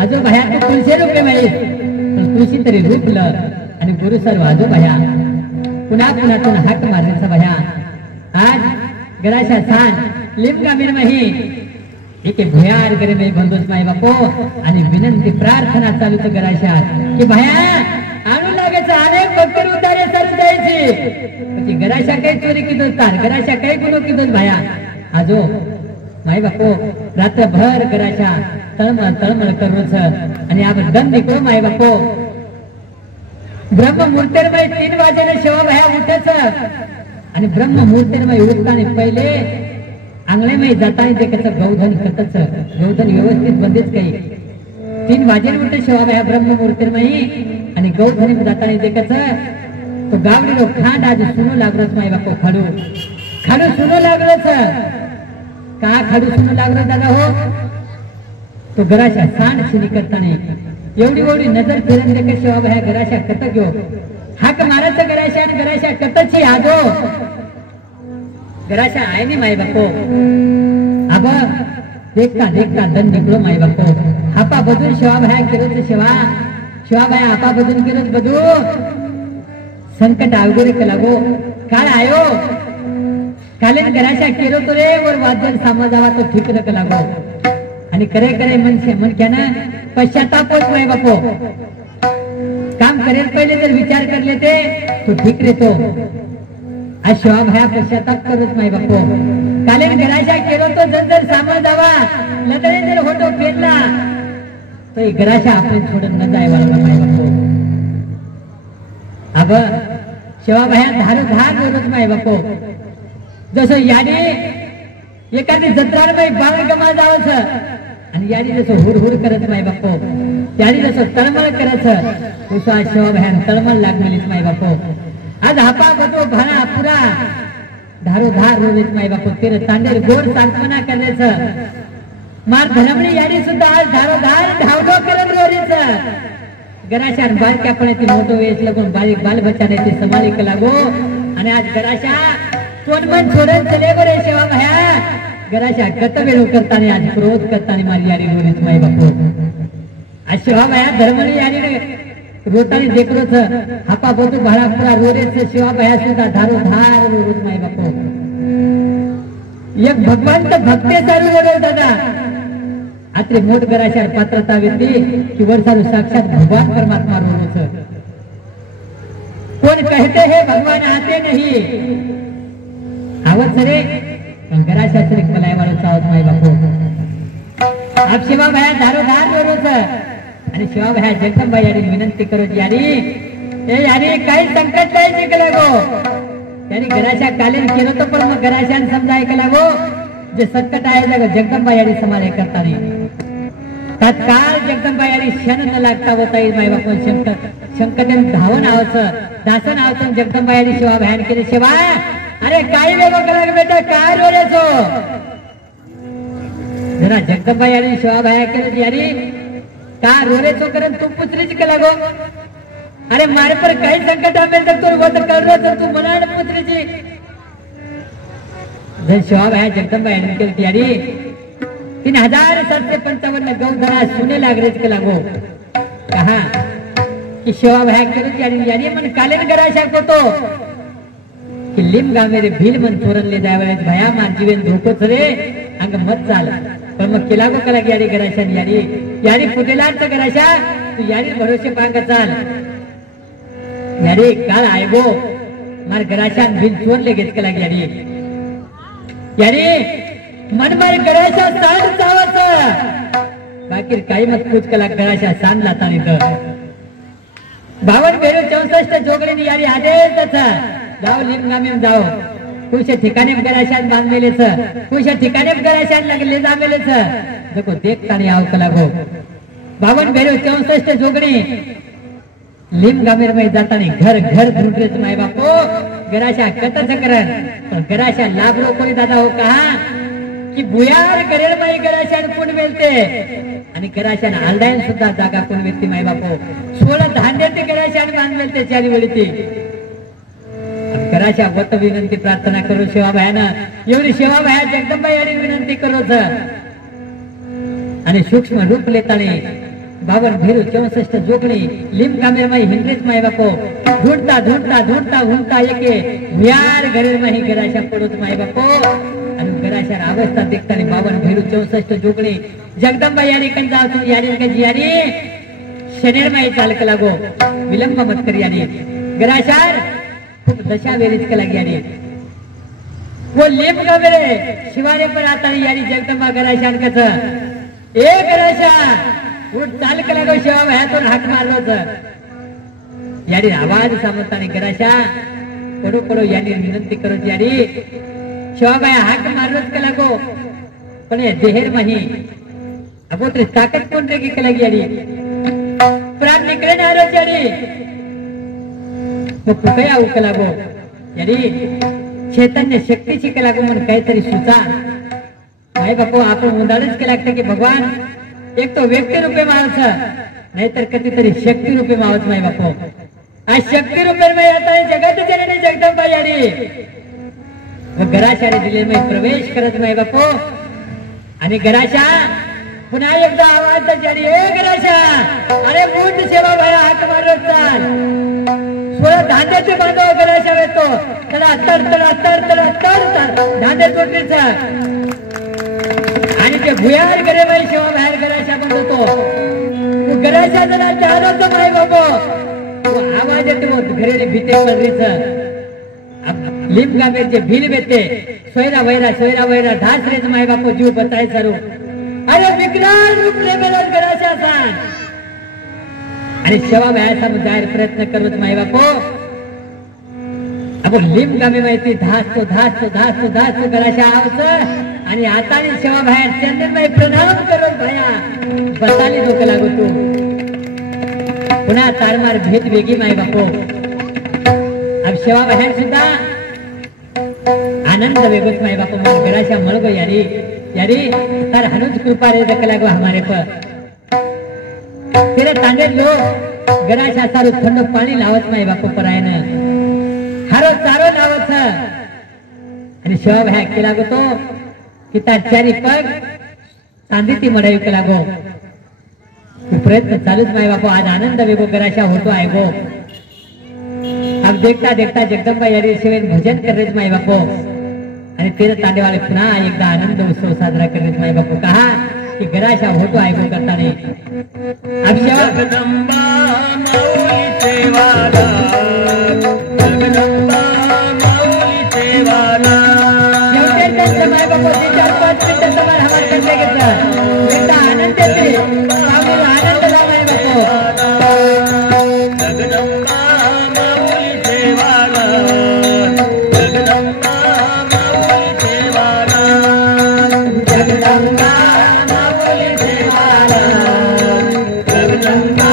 आजो भया तू तुळशी रूपे माहीत पण तुळशी तरी रूपलं आणि गुरु सर्व आजो भया पुन्हा पुन्हा हाक मारण्याचा भया आज गराशा सान लिमका मिरमही एके भुयार करे मे बंदोस माई बापो आणि विनंती प्रार्थना चालू तो गराशा की भया आणू लागायचं अनेक भक्त उतारे चालू द्यायची પછી ગરાશા કઈ ચોરી કીધો તાર ગરાશા કઈ ગુનો કીધો ભયા આજો માઈ બાપો રાતભર ગરાશા તળમળ તળમળ કરવો છે અને આ દમ નીકળો માઈ બાપો ब्रह्ममुहूर्तेरमय 3 वाजेला शिवा भया उठायचं आणि ब्रह्ममुहूर्तेरमय उठताना पहिले आंगळेमय जाताना ते कसं गौधन कतच गौधन व्यवस्थित बंदेच काही 3 वाजेला उठे शिवा भया ब्रह्ममुहूर्तेरमय आणि गौधनी जाताना ते कसं तो गावडीलो खांड आज सुनो लागलच माय बापो खाडू खाडू सुनो लागलच का खाडू सुनो लागलं दादा हो तो घराच्या सांड शिनी करताना एवढी नजर फिरून दे शिवा भया घराच्या कत घेऊ हाक मारायचं घराच्या आणि घराच्या कतची आजो घराच्या आईनी माय बापो अब देखता दन निघलो माय बापो हापा बदून शिवा भया केलं शिवा भया आपा बदून केलं बदू संकट अवघड लागो काळ आयो कालीन घराच्या केलो तो रे वर वाद्य सामाजावा तो ठीक नक लागो आणि करे मनक्यानं पश्चाताप होत नाही बापो काम करेल पहिले जर विचार करले ते तो ठीक रेतो आज शिवा भया पश्चाताप करत नाही बापो कालीन घराच्या केलो तो जर सामाजावा लदळे जर होतो पेरला तो घराच्या आपण सोडून न जाय वाला नाही बापो अब शिवा भया धार बोलत नाही बापो जसं याने एखादी जत्रारमय बाळ गमा जावच आणि याने जसं हुरहुर करत नाही बापो याने जसं तळमळ करायचं तसं शिवा भयान तळमळ लागलेलीच नाही बापो आज हापा बतो भाणा पुरा धारोधार रोज नाही बापो तेरे तांडेर गोड सांत्वना करायचं मार धनमणी याने सुद्धा आज धारोधार धावधो करत रोरीच घराच्या बारक्यापणाची मोठो वेस लागून बारीक बाल बच्चाने समालिक लागो आणि आज घराच्या तोंडमन छोडून चले बरे शिवा भया घराच्या गतवेळू करताना आज क्रोध करताना माझी यारी रोरीच माय बापू आज शिवा भया धर्मणी यारी रोतानी देखरोच हापा बोतू भाडापुरा रोरेच शिवा भया सुद्धा धारो धार रोज माय बापू एक भगवान तर भक्ते चालू रोड दादा आत्रे मोठ घराच्या पात्रता व्यक्ती की वर्षालू साक्षात भगवान परमात्मा रोज कोण कहते हैं भगवान आते नहीं आवत सरे घराच्या सरे मलाय वाला चावत माय बापू आप शिवा भया धारोधार रोज आणि शिवा भया जगदंबा यारी विनंती करो यारी ए यारी काही संकट नाही जिंकले गो यारी घराच्या कालीन केलं तर पण मग घराच्या समजा ऐकला गो जे संकट आहे ना जगदंबा यारी समाले करता नाही तत्काळ जगदंबा यारी क्षण न लागता होता येईल माय बापू शंकरदेव धावन आवचं दासन आवचं जगदंबा यारी शिवा भयान केले शिवा अरे काही वेगळं करा बेटा काय रोल्याचो जरा जगदंबा यारी शिवा भया केलं यारी का रोल्याचो करत तू पुत्रीच केला गो अरे मारे पर काही संकट आमेल तर तू वत कर तर तू मनाड पुत्रीची जर शिवा भया जगदंबा यारी केली यारी 3755 गौधना सुने लागरेच के लागो कहा कि शिवा भया केली यारी मन कालेन घराशा को कि लिम गा मेरे भील मन चोरन ले जावे भया मान जीवन धोकोच रे अंग मत चाल पण मग केला गो कला यारी घराशा यारी फुटेलाच घराशा तू यारी भरोसे पांग चाल यारी काल आयगो मार घराशा भील चोर ले घेत कला यारी मन मारे घराशा सांड चावत बाकी काही मत कुछ कला घराशा सांड लाता नाही तर 52-64 जोगडीने यारी आदेश तसा जाओ लिंगामी जाओ कुछ ठिकाणी घराशान बांधलेलेच कुछ ठिकाणी घराशान लागले जामेलेच देखो देखता नाही आव कला गो 52-64 जोगडी लिम गामेर मध्ये जातानी घर घर धुंडरेच माय बापो घराशा कतच करन पण घराशा लाभरो कोणी दादा हो कहा की बुयार करेल माई घराशान कोण मिळते आणि घराशान आलडायन सुद्धा जागा कोण मिळते माय बापो 16 धान्य ते घराशान बांध मिळते चारी वेळी घराच्या वत विनंती प्रार्थना करू शिवा भयानं एवढी शिवा भया जगदंबा यारी विनंती करोच आणि सूक्ष्म रूप लेताने 52-64 जोगणी लिम कामेर माई हिंद्रेच माय बापो ढूंढता ढूंढता ढूंढता ढूंढता एके विहार घरेर माही घराशा पडोच माय बापो आणि घराशा अवस्था देखताने 52-64 जोगणी जगदंबा यारी कन जावतो यारी का यारी शनेर माई चालक लागो विलंब मत कर यारी घराशार खूप दशा वेरीच कला यारी वो लिम कामेरे शिवारे पर आता यारी जगदंबा घराशान कस ए घराशा उठ चाल कला गो शिवा भयातून हाक मारलोच यारी आवाज सामोतानी गराशा पडो पडो यानी विनंती करू यारी शिवाबाई हाक मारच केला गो पण या देहेर माही अगोदर ताकद कोण रे केला यारी प्राण निकले ना रो यारी तो कुकया उकला गो यारी चैतन्य शक्तीची केला गो म्हणून काहीतरी सुचा नाही बापू आपण उंदाडच केला की भगवान एक तो व्यक्ती रूपे माणस नाहीतर कधीतरी शक्ती रूपे मावत नाही बापू आज शक्ती रूपे में आता है जगत जननी जगदंबा यारी गराशाने दिले मी प्रवेश करत नाही बापू आणि गराशा पुन्हा एकदा आवाज यारी ए गराशा अरे मूठ सेवा भाया हात मारत चाल सोळा धांद्याचे बांधव गराशा येतो त्याला तड धांदे तोडणीच आणि ते भुयार करे बाई शिवा बाहेर गराशा बनवतो गराशा जरा चालवतो नाही बाबू आवाज येतो घरेली भीते पडरीच लिंब गामेचे भील बेते सोयरा वैरा धास रेच माय बापू जीव बताय सरू अरे विकराल रूप ले मेला गराशा सान आणि सेवा व्हायचा जाहीर प्रयत्न करत माय बापू अगो लिंब गामे माहिती धास तो गराशा आवच आणि आता सेवा बाहेर चंदनबाई प्रणाम करत भाया बसाली डोकं लागू तू पुन्हा तारमार भेट वेगी माय बापू अब सेवा बाहेर सुद्धा आनंद वेगोच माय बापू मन गराशा मळगो यारी तार हनुज कृपा रे दकला गो हमारे पर तेरे तांडे लोग गराशा सारू थंड पाणी लावत माय बापू परायन हारो चारो लावत आणि सेवा बाहेर केला गो तो कि तार चारी पग चांदीती मडाई केला गो प्रयत्न चालूच माय बापू आज आनंद वेगो गराशा होतो आहे गो अब देखता देखता जगदंबा यारी सेवेन भजन करत माय बापू आणि तेरे तांडे वाले पुन्हा एकदा आनंद उत्सव साजरा करत माय बापू कहा कि गराशा होतो आहे गो करता नाही अब जगदंबा माऊली सेवाला जगदंबा माऊली सेवाला माय बापू 4-5 मिनिटं तुम्हाला हमार करते घेतलं एकदा आनंद येते आनंद ला माय बापू जगदंबा माऊली सेवाला जगदंबा माऊली सेवाला जगदंबा माऊली सेवाला जगदंबा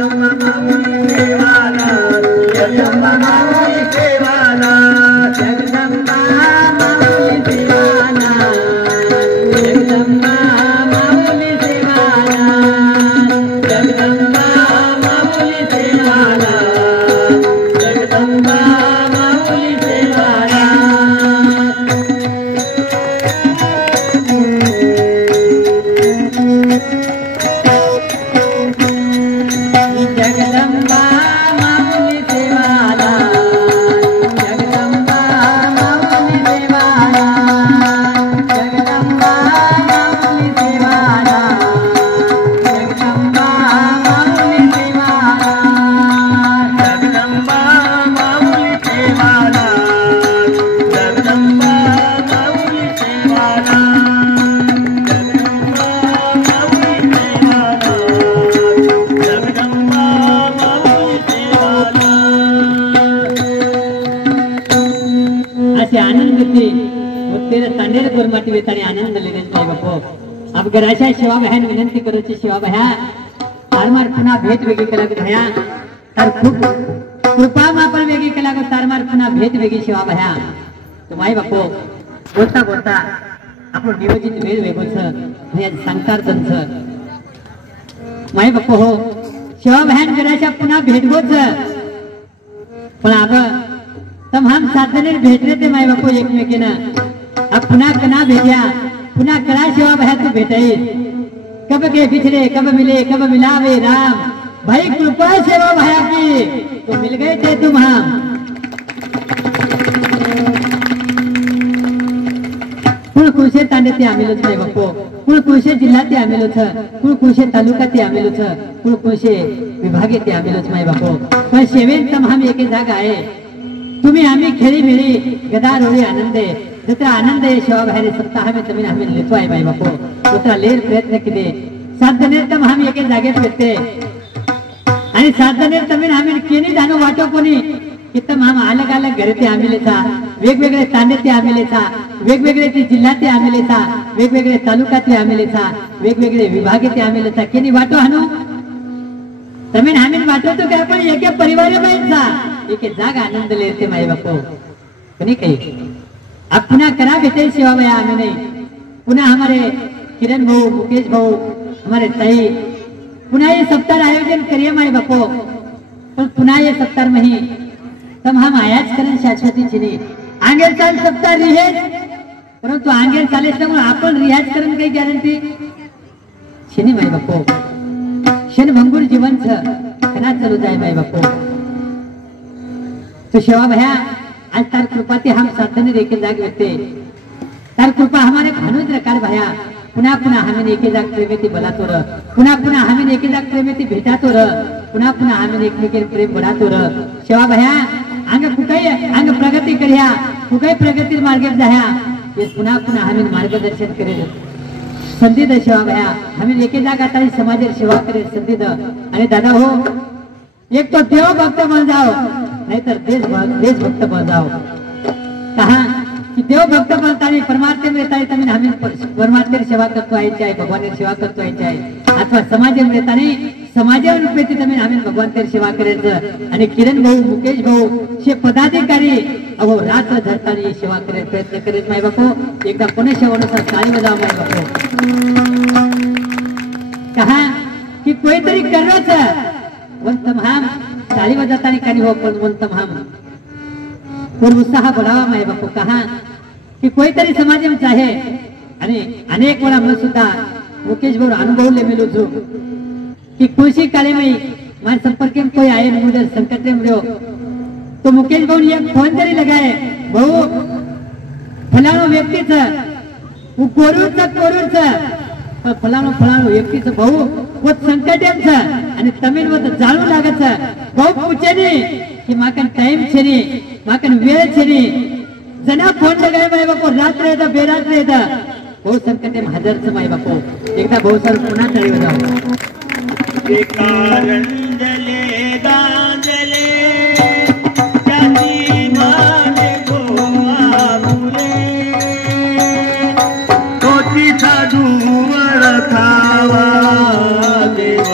जगदंबा माऊली देवाला जगदंबा माऊली देवाला जगदंबा माऊली देवाला जगदंबा माऊली देवाला जगदंबा माऊली देवाला जगदंबा माऊली देवाला जगदंबा माऊली देवाला जगदंबा माऊली देवाला जगदंबा माऊली देवाला जगदंबा माऊली देवाला जगदंबा माऊली देवाला जगदंबा माऊली देवाला जगदंबा माऊली देवाला जगदंबा माऊली देवाला असे आनंद घेतले तेरे तांडेर गुरमाटी वेताने आनंद लेने नाही बापो अब घराच्या शिवा बहन विनंती करूची शिवा बह्या तारमार पुन्हा भेट वेगळी केला भया तर खूप कृपा मापन वेगळी केला गो तारमार पुन्हा भेट वेगळी शिवा बह्या तुम्हाई बापो बोलता बोलता आपण नियोजित वेळ वेगळच आणि आज सांगतार तंच माई बापो हो शिवा बहन घराच्या पुन्हा भेट होच पण अब तम हम साधने भेटले ते माय बापू एकमेकीनं अब पुन्हा कना भेट्या पुन्हा करा शिवा भया तू भेटाई कब के पिछड़े कब मिले कब मिलावे राम भाई कृपा सेवा भया की तो मिल गए थे तुम हम कुण कुळशे तांडे ते आमेलोच माय बापू कुण कुळशे जिल्हा ते आमेलोच कुण कुळशे तालुका ते आमेलोच कुण कुळशे विभागे ते आमेलोच माय बापू पण शेवेन तम हम एके जागा आहे तुम्ही आम्ही खेळी मिळी गदा रोळी आनंदे दुसरा आनंद आहे शिवा बाहेर सप्ताह में तमीन हमें लेतो आहे बाई बापू दुसरा लेर प्रयत्न केले साधने तम हम एके जागेत भेटते आणि साधने तमीन हमें केनी जाणू वाटो कोणी की तम हम अलग अलग घरे ते आमिलेचा वेगवेगळे तांडे ते आमिलेचा वेगवेगळे ते जिल्हा ते आमिलेचा वेगवेगळे तालुका ते आमिलेचा वेगवेगळे विभागे ते आमिलेचा केनी वाटो हानू तमीन हमें वाटो तो काय पण एके परिवार बाईचा एक जाग आनंद लेते माई बापू कोणी काही अब पुन्हा करा भेटे शिवा भैया हमें नहीं पुनः हमारे किरण भाऊ मुकेश भाऊ हमारे ताई पुन्हा ये सप्ताह आयोजन करिए माई बापू पण पुन्हा ये सप्ताह में ही तब हम आयाच करें शाश्वती छिनी आंगेर साल सप्ताह रिहेज परंतु आंगेर साले आपण रियाज करें काही गॅरंटी छिनी माई बापू क्षण भंगुर जीवन कना चलू जाए माई बापू तो शिवा भैया आज तार कृपा ते हम साधने देखे जाग व्यक्ते तार कृपा हमारे भानुद रकार भया पुन्हा पुन्हा हमें एके जाग प्रेमेती बलातो र पुन्हा पुन्हा हमें एके जाग प्रेमेती भेटातो र पुन्हा पुन्हा हमें एकमेके प्रेम बढ़ातो र शिवा भया अंग कुकाई अंग प्रगती करिया कुकाई प्रगती मार्गे जाया ये पुन्हा पुन्हा हमें मार्गदर्शन करे संधी द शिवा भया हमें एके जाग आता समाज सेवा करे संधी द अरे दादा हो एक तो देव भक्त बन जाओ नहीं तो देशभक्त बन जाओ कहा कि देव भक्त बनता नहीं परमार्थ में रहता है तभी हमें परमार्थ की सेवा करतो आहे चाहे भगवान की सेवा करतो आहे चाहे अथवा समाज में रहता नहीं समाज रूपे तभी हमें भगवान की सेवा करायचं आणि किरण भाऊ मुकेश भाऊ हे पदाधिकारी अहो रात्र धरता ही सेवा करे प्रयत्न करीत माय बापू एकदा पुणे सेवानुसार ताली बजाव माय बापू कहा कि कोईतरी करच वन तमाम ताली बजातानी करी हो वन तमाम और उत्साह बढ़ावा माय बापू कहा कि कोईतरी समाज में चाहे आणि अनेक वेळा मैं सुद्धा मुकेश भाऊ अनुभव ले मिलो जो कि खुशी काले में मारे संपर्क में कोई आए मुझे संकट में मिलो तो मुकेश भाऊ ने फोन तरी लगाए भाऊ फलाणो व्यक्ति छ वो कोरूर फलाणो व्यक्ति छ भाऊ वो संकट में छ आणि तमिल वो जाणू लागत छ भाऊ पूछे नी कि माकन टाइम छे नी माकन वेळ छे नी जना फोन लगाए माय बापू रात्र येता बेरात्र येता भाऊ संकट में हजर छ माय बापू एकदा भाऊ सर पुन्हा तरी बजाव रंजले गांजले जाती माने गोवा मुले कोटी साधू वळखावा देव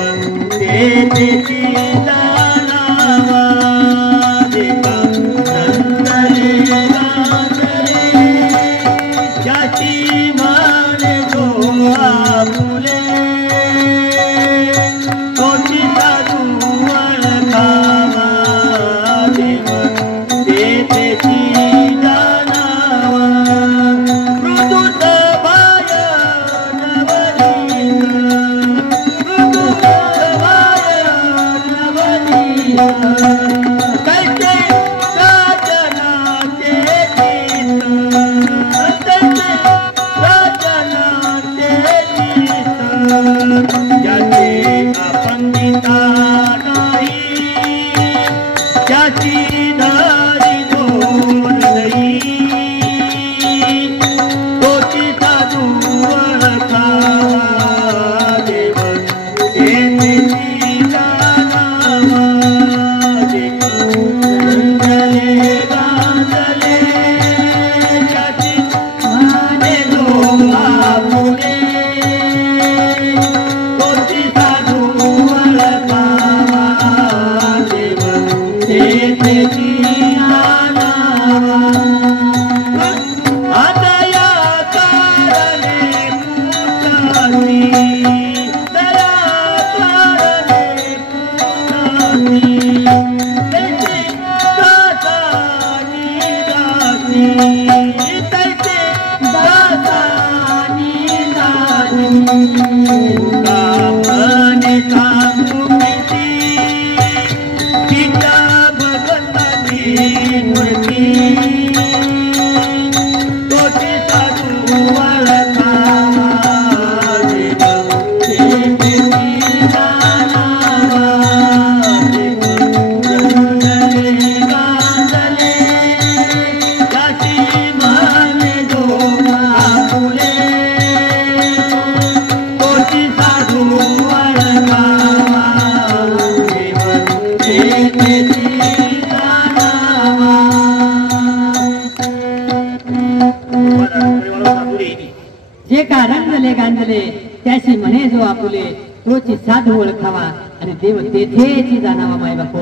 जे का रंगले गांधले त्याशी म्हणे जो आपुले तोची साधू ओळखावा आणि देव तेथेची जाणावा माय बापो.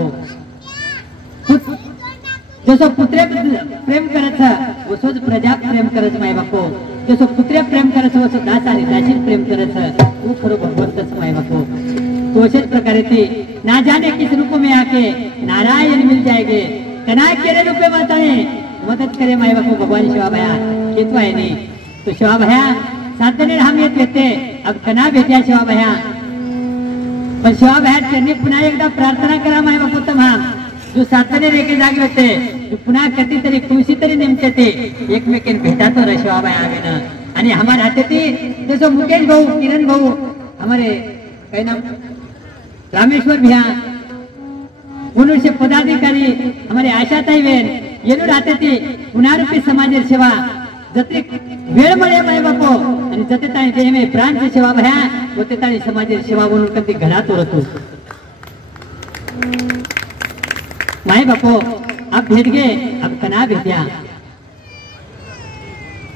जसं कुत्रे प्रेम करत वसोच प्रजा प्रेम करत माय बापो. जसं कुत्रे प्रेम करत वसो दास आणि दासी प्रेम करत तू खरो भगवंतच माय बापो. तो अशेच प्रकारे ते ना जाने किस रूप में आके नारायण मिल जाएंगे कना केरे रूपे माताने मदत करे माय बापो. भगवान शिवा भया येतो आहे नी तो शिवा भया सातने हम येत येते अब कना भेट्या शिवा भया. पण शिवा भया त्यांनी पुन्हा एकदा प्रार्थना करा माय बापू तुम्हा जो सातने रेखे जागे होते पुन्हा कधीतरी तुळशी तरी नेमके ते एकमेकीन भेटातो रे शिवा भया आवेन. आणि हमारे हाथे ती जसो मुकेश भाऊ किरण भाऊ हमारे काय नाम रामेश्वर भैया मनुष्य पदाधिकारी हमारे आशाताई बहन येणून राहते ती पुन्हा रूपी समाज सेवा जते वेळ मिळे माय बापो आणि जते ताई जे प्राण सेवा भया होते ताई समाज सेवा बोलून कधी घरात उरतो माय बापो. अब भेट गे अब कना भेट्या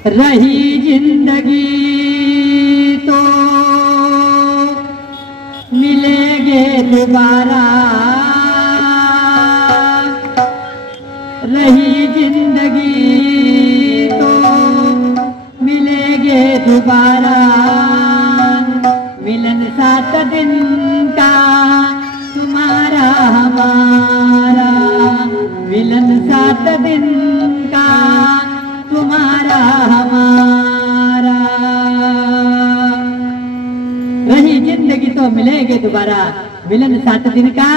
रही जिंदगी तो मिलेंगे दोबारा रही जिंदगी तो मिलेंगे दोबारा मिलन 7 दिन का तुम्हारा हमारा मिलन 7 दिन का तुम्हारा हमारा. रही जिंदगी तो मिलेंगे दोबारा मिलन 7 दिन का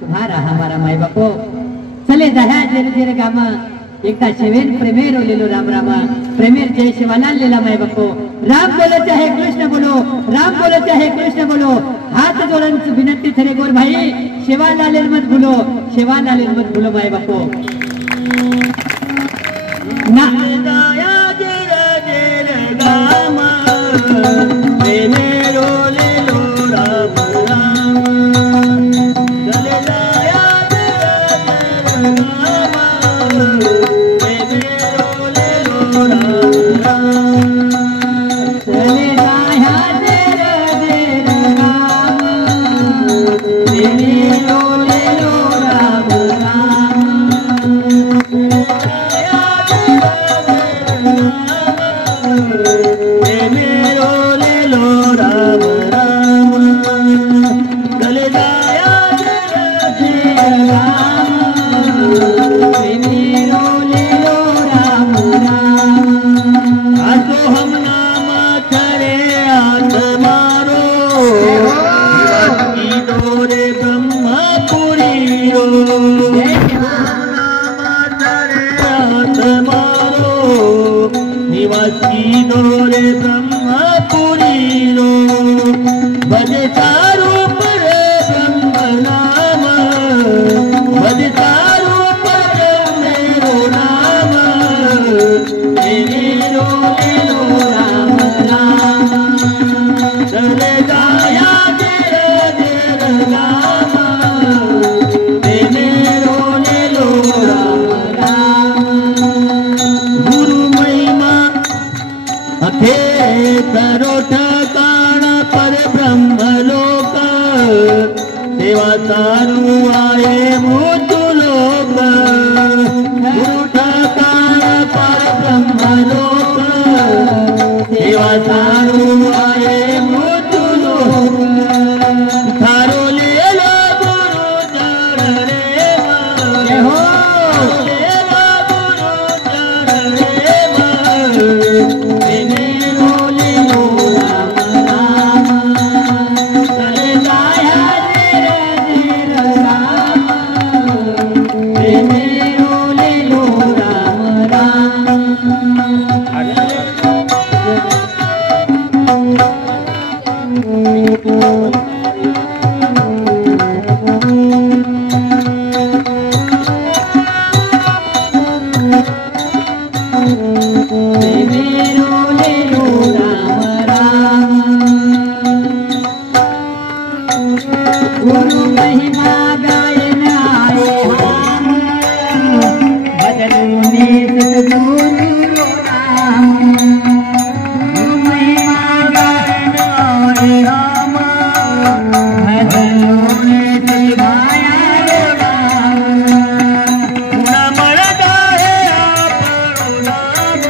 तुम्हारा हमारा माय बापो. चले जाह्या जेरे जेरे गाम एकदा शिवेन प्रेमेर ओलेलो राम राम प्रेमेर जय शिवाला लेला माय बापो. राम बोलो चाहे कृष्ण बोलो राम बोलो चाहे कृष्ण बोलो हाथ जोड़न विनती थरे गोर भाई शिवाला लेल मत भूलो शिवाला लेल मत भूलो माय बापो. ना सारू आहे मृत्यू लोक उठतान परब्रह्म लोक सेवा सारू आहे मृत्यू लोक थारोलेला गुरु चरण रे हो थारोलेला गुरु चरण रे प्रेमे बोलिलो राम राम चले जाया धीर राम प्रेमे बोलिलो राम राम गुरु महिमा गायन आए हम बदलूने सतगुरु राम गुरु महिमा गायन आए हम बदलूने सतगाया राम न मरदा है आप राम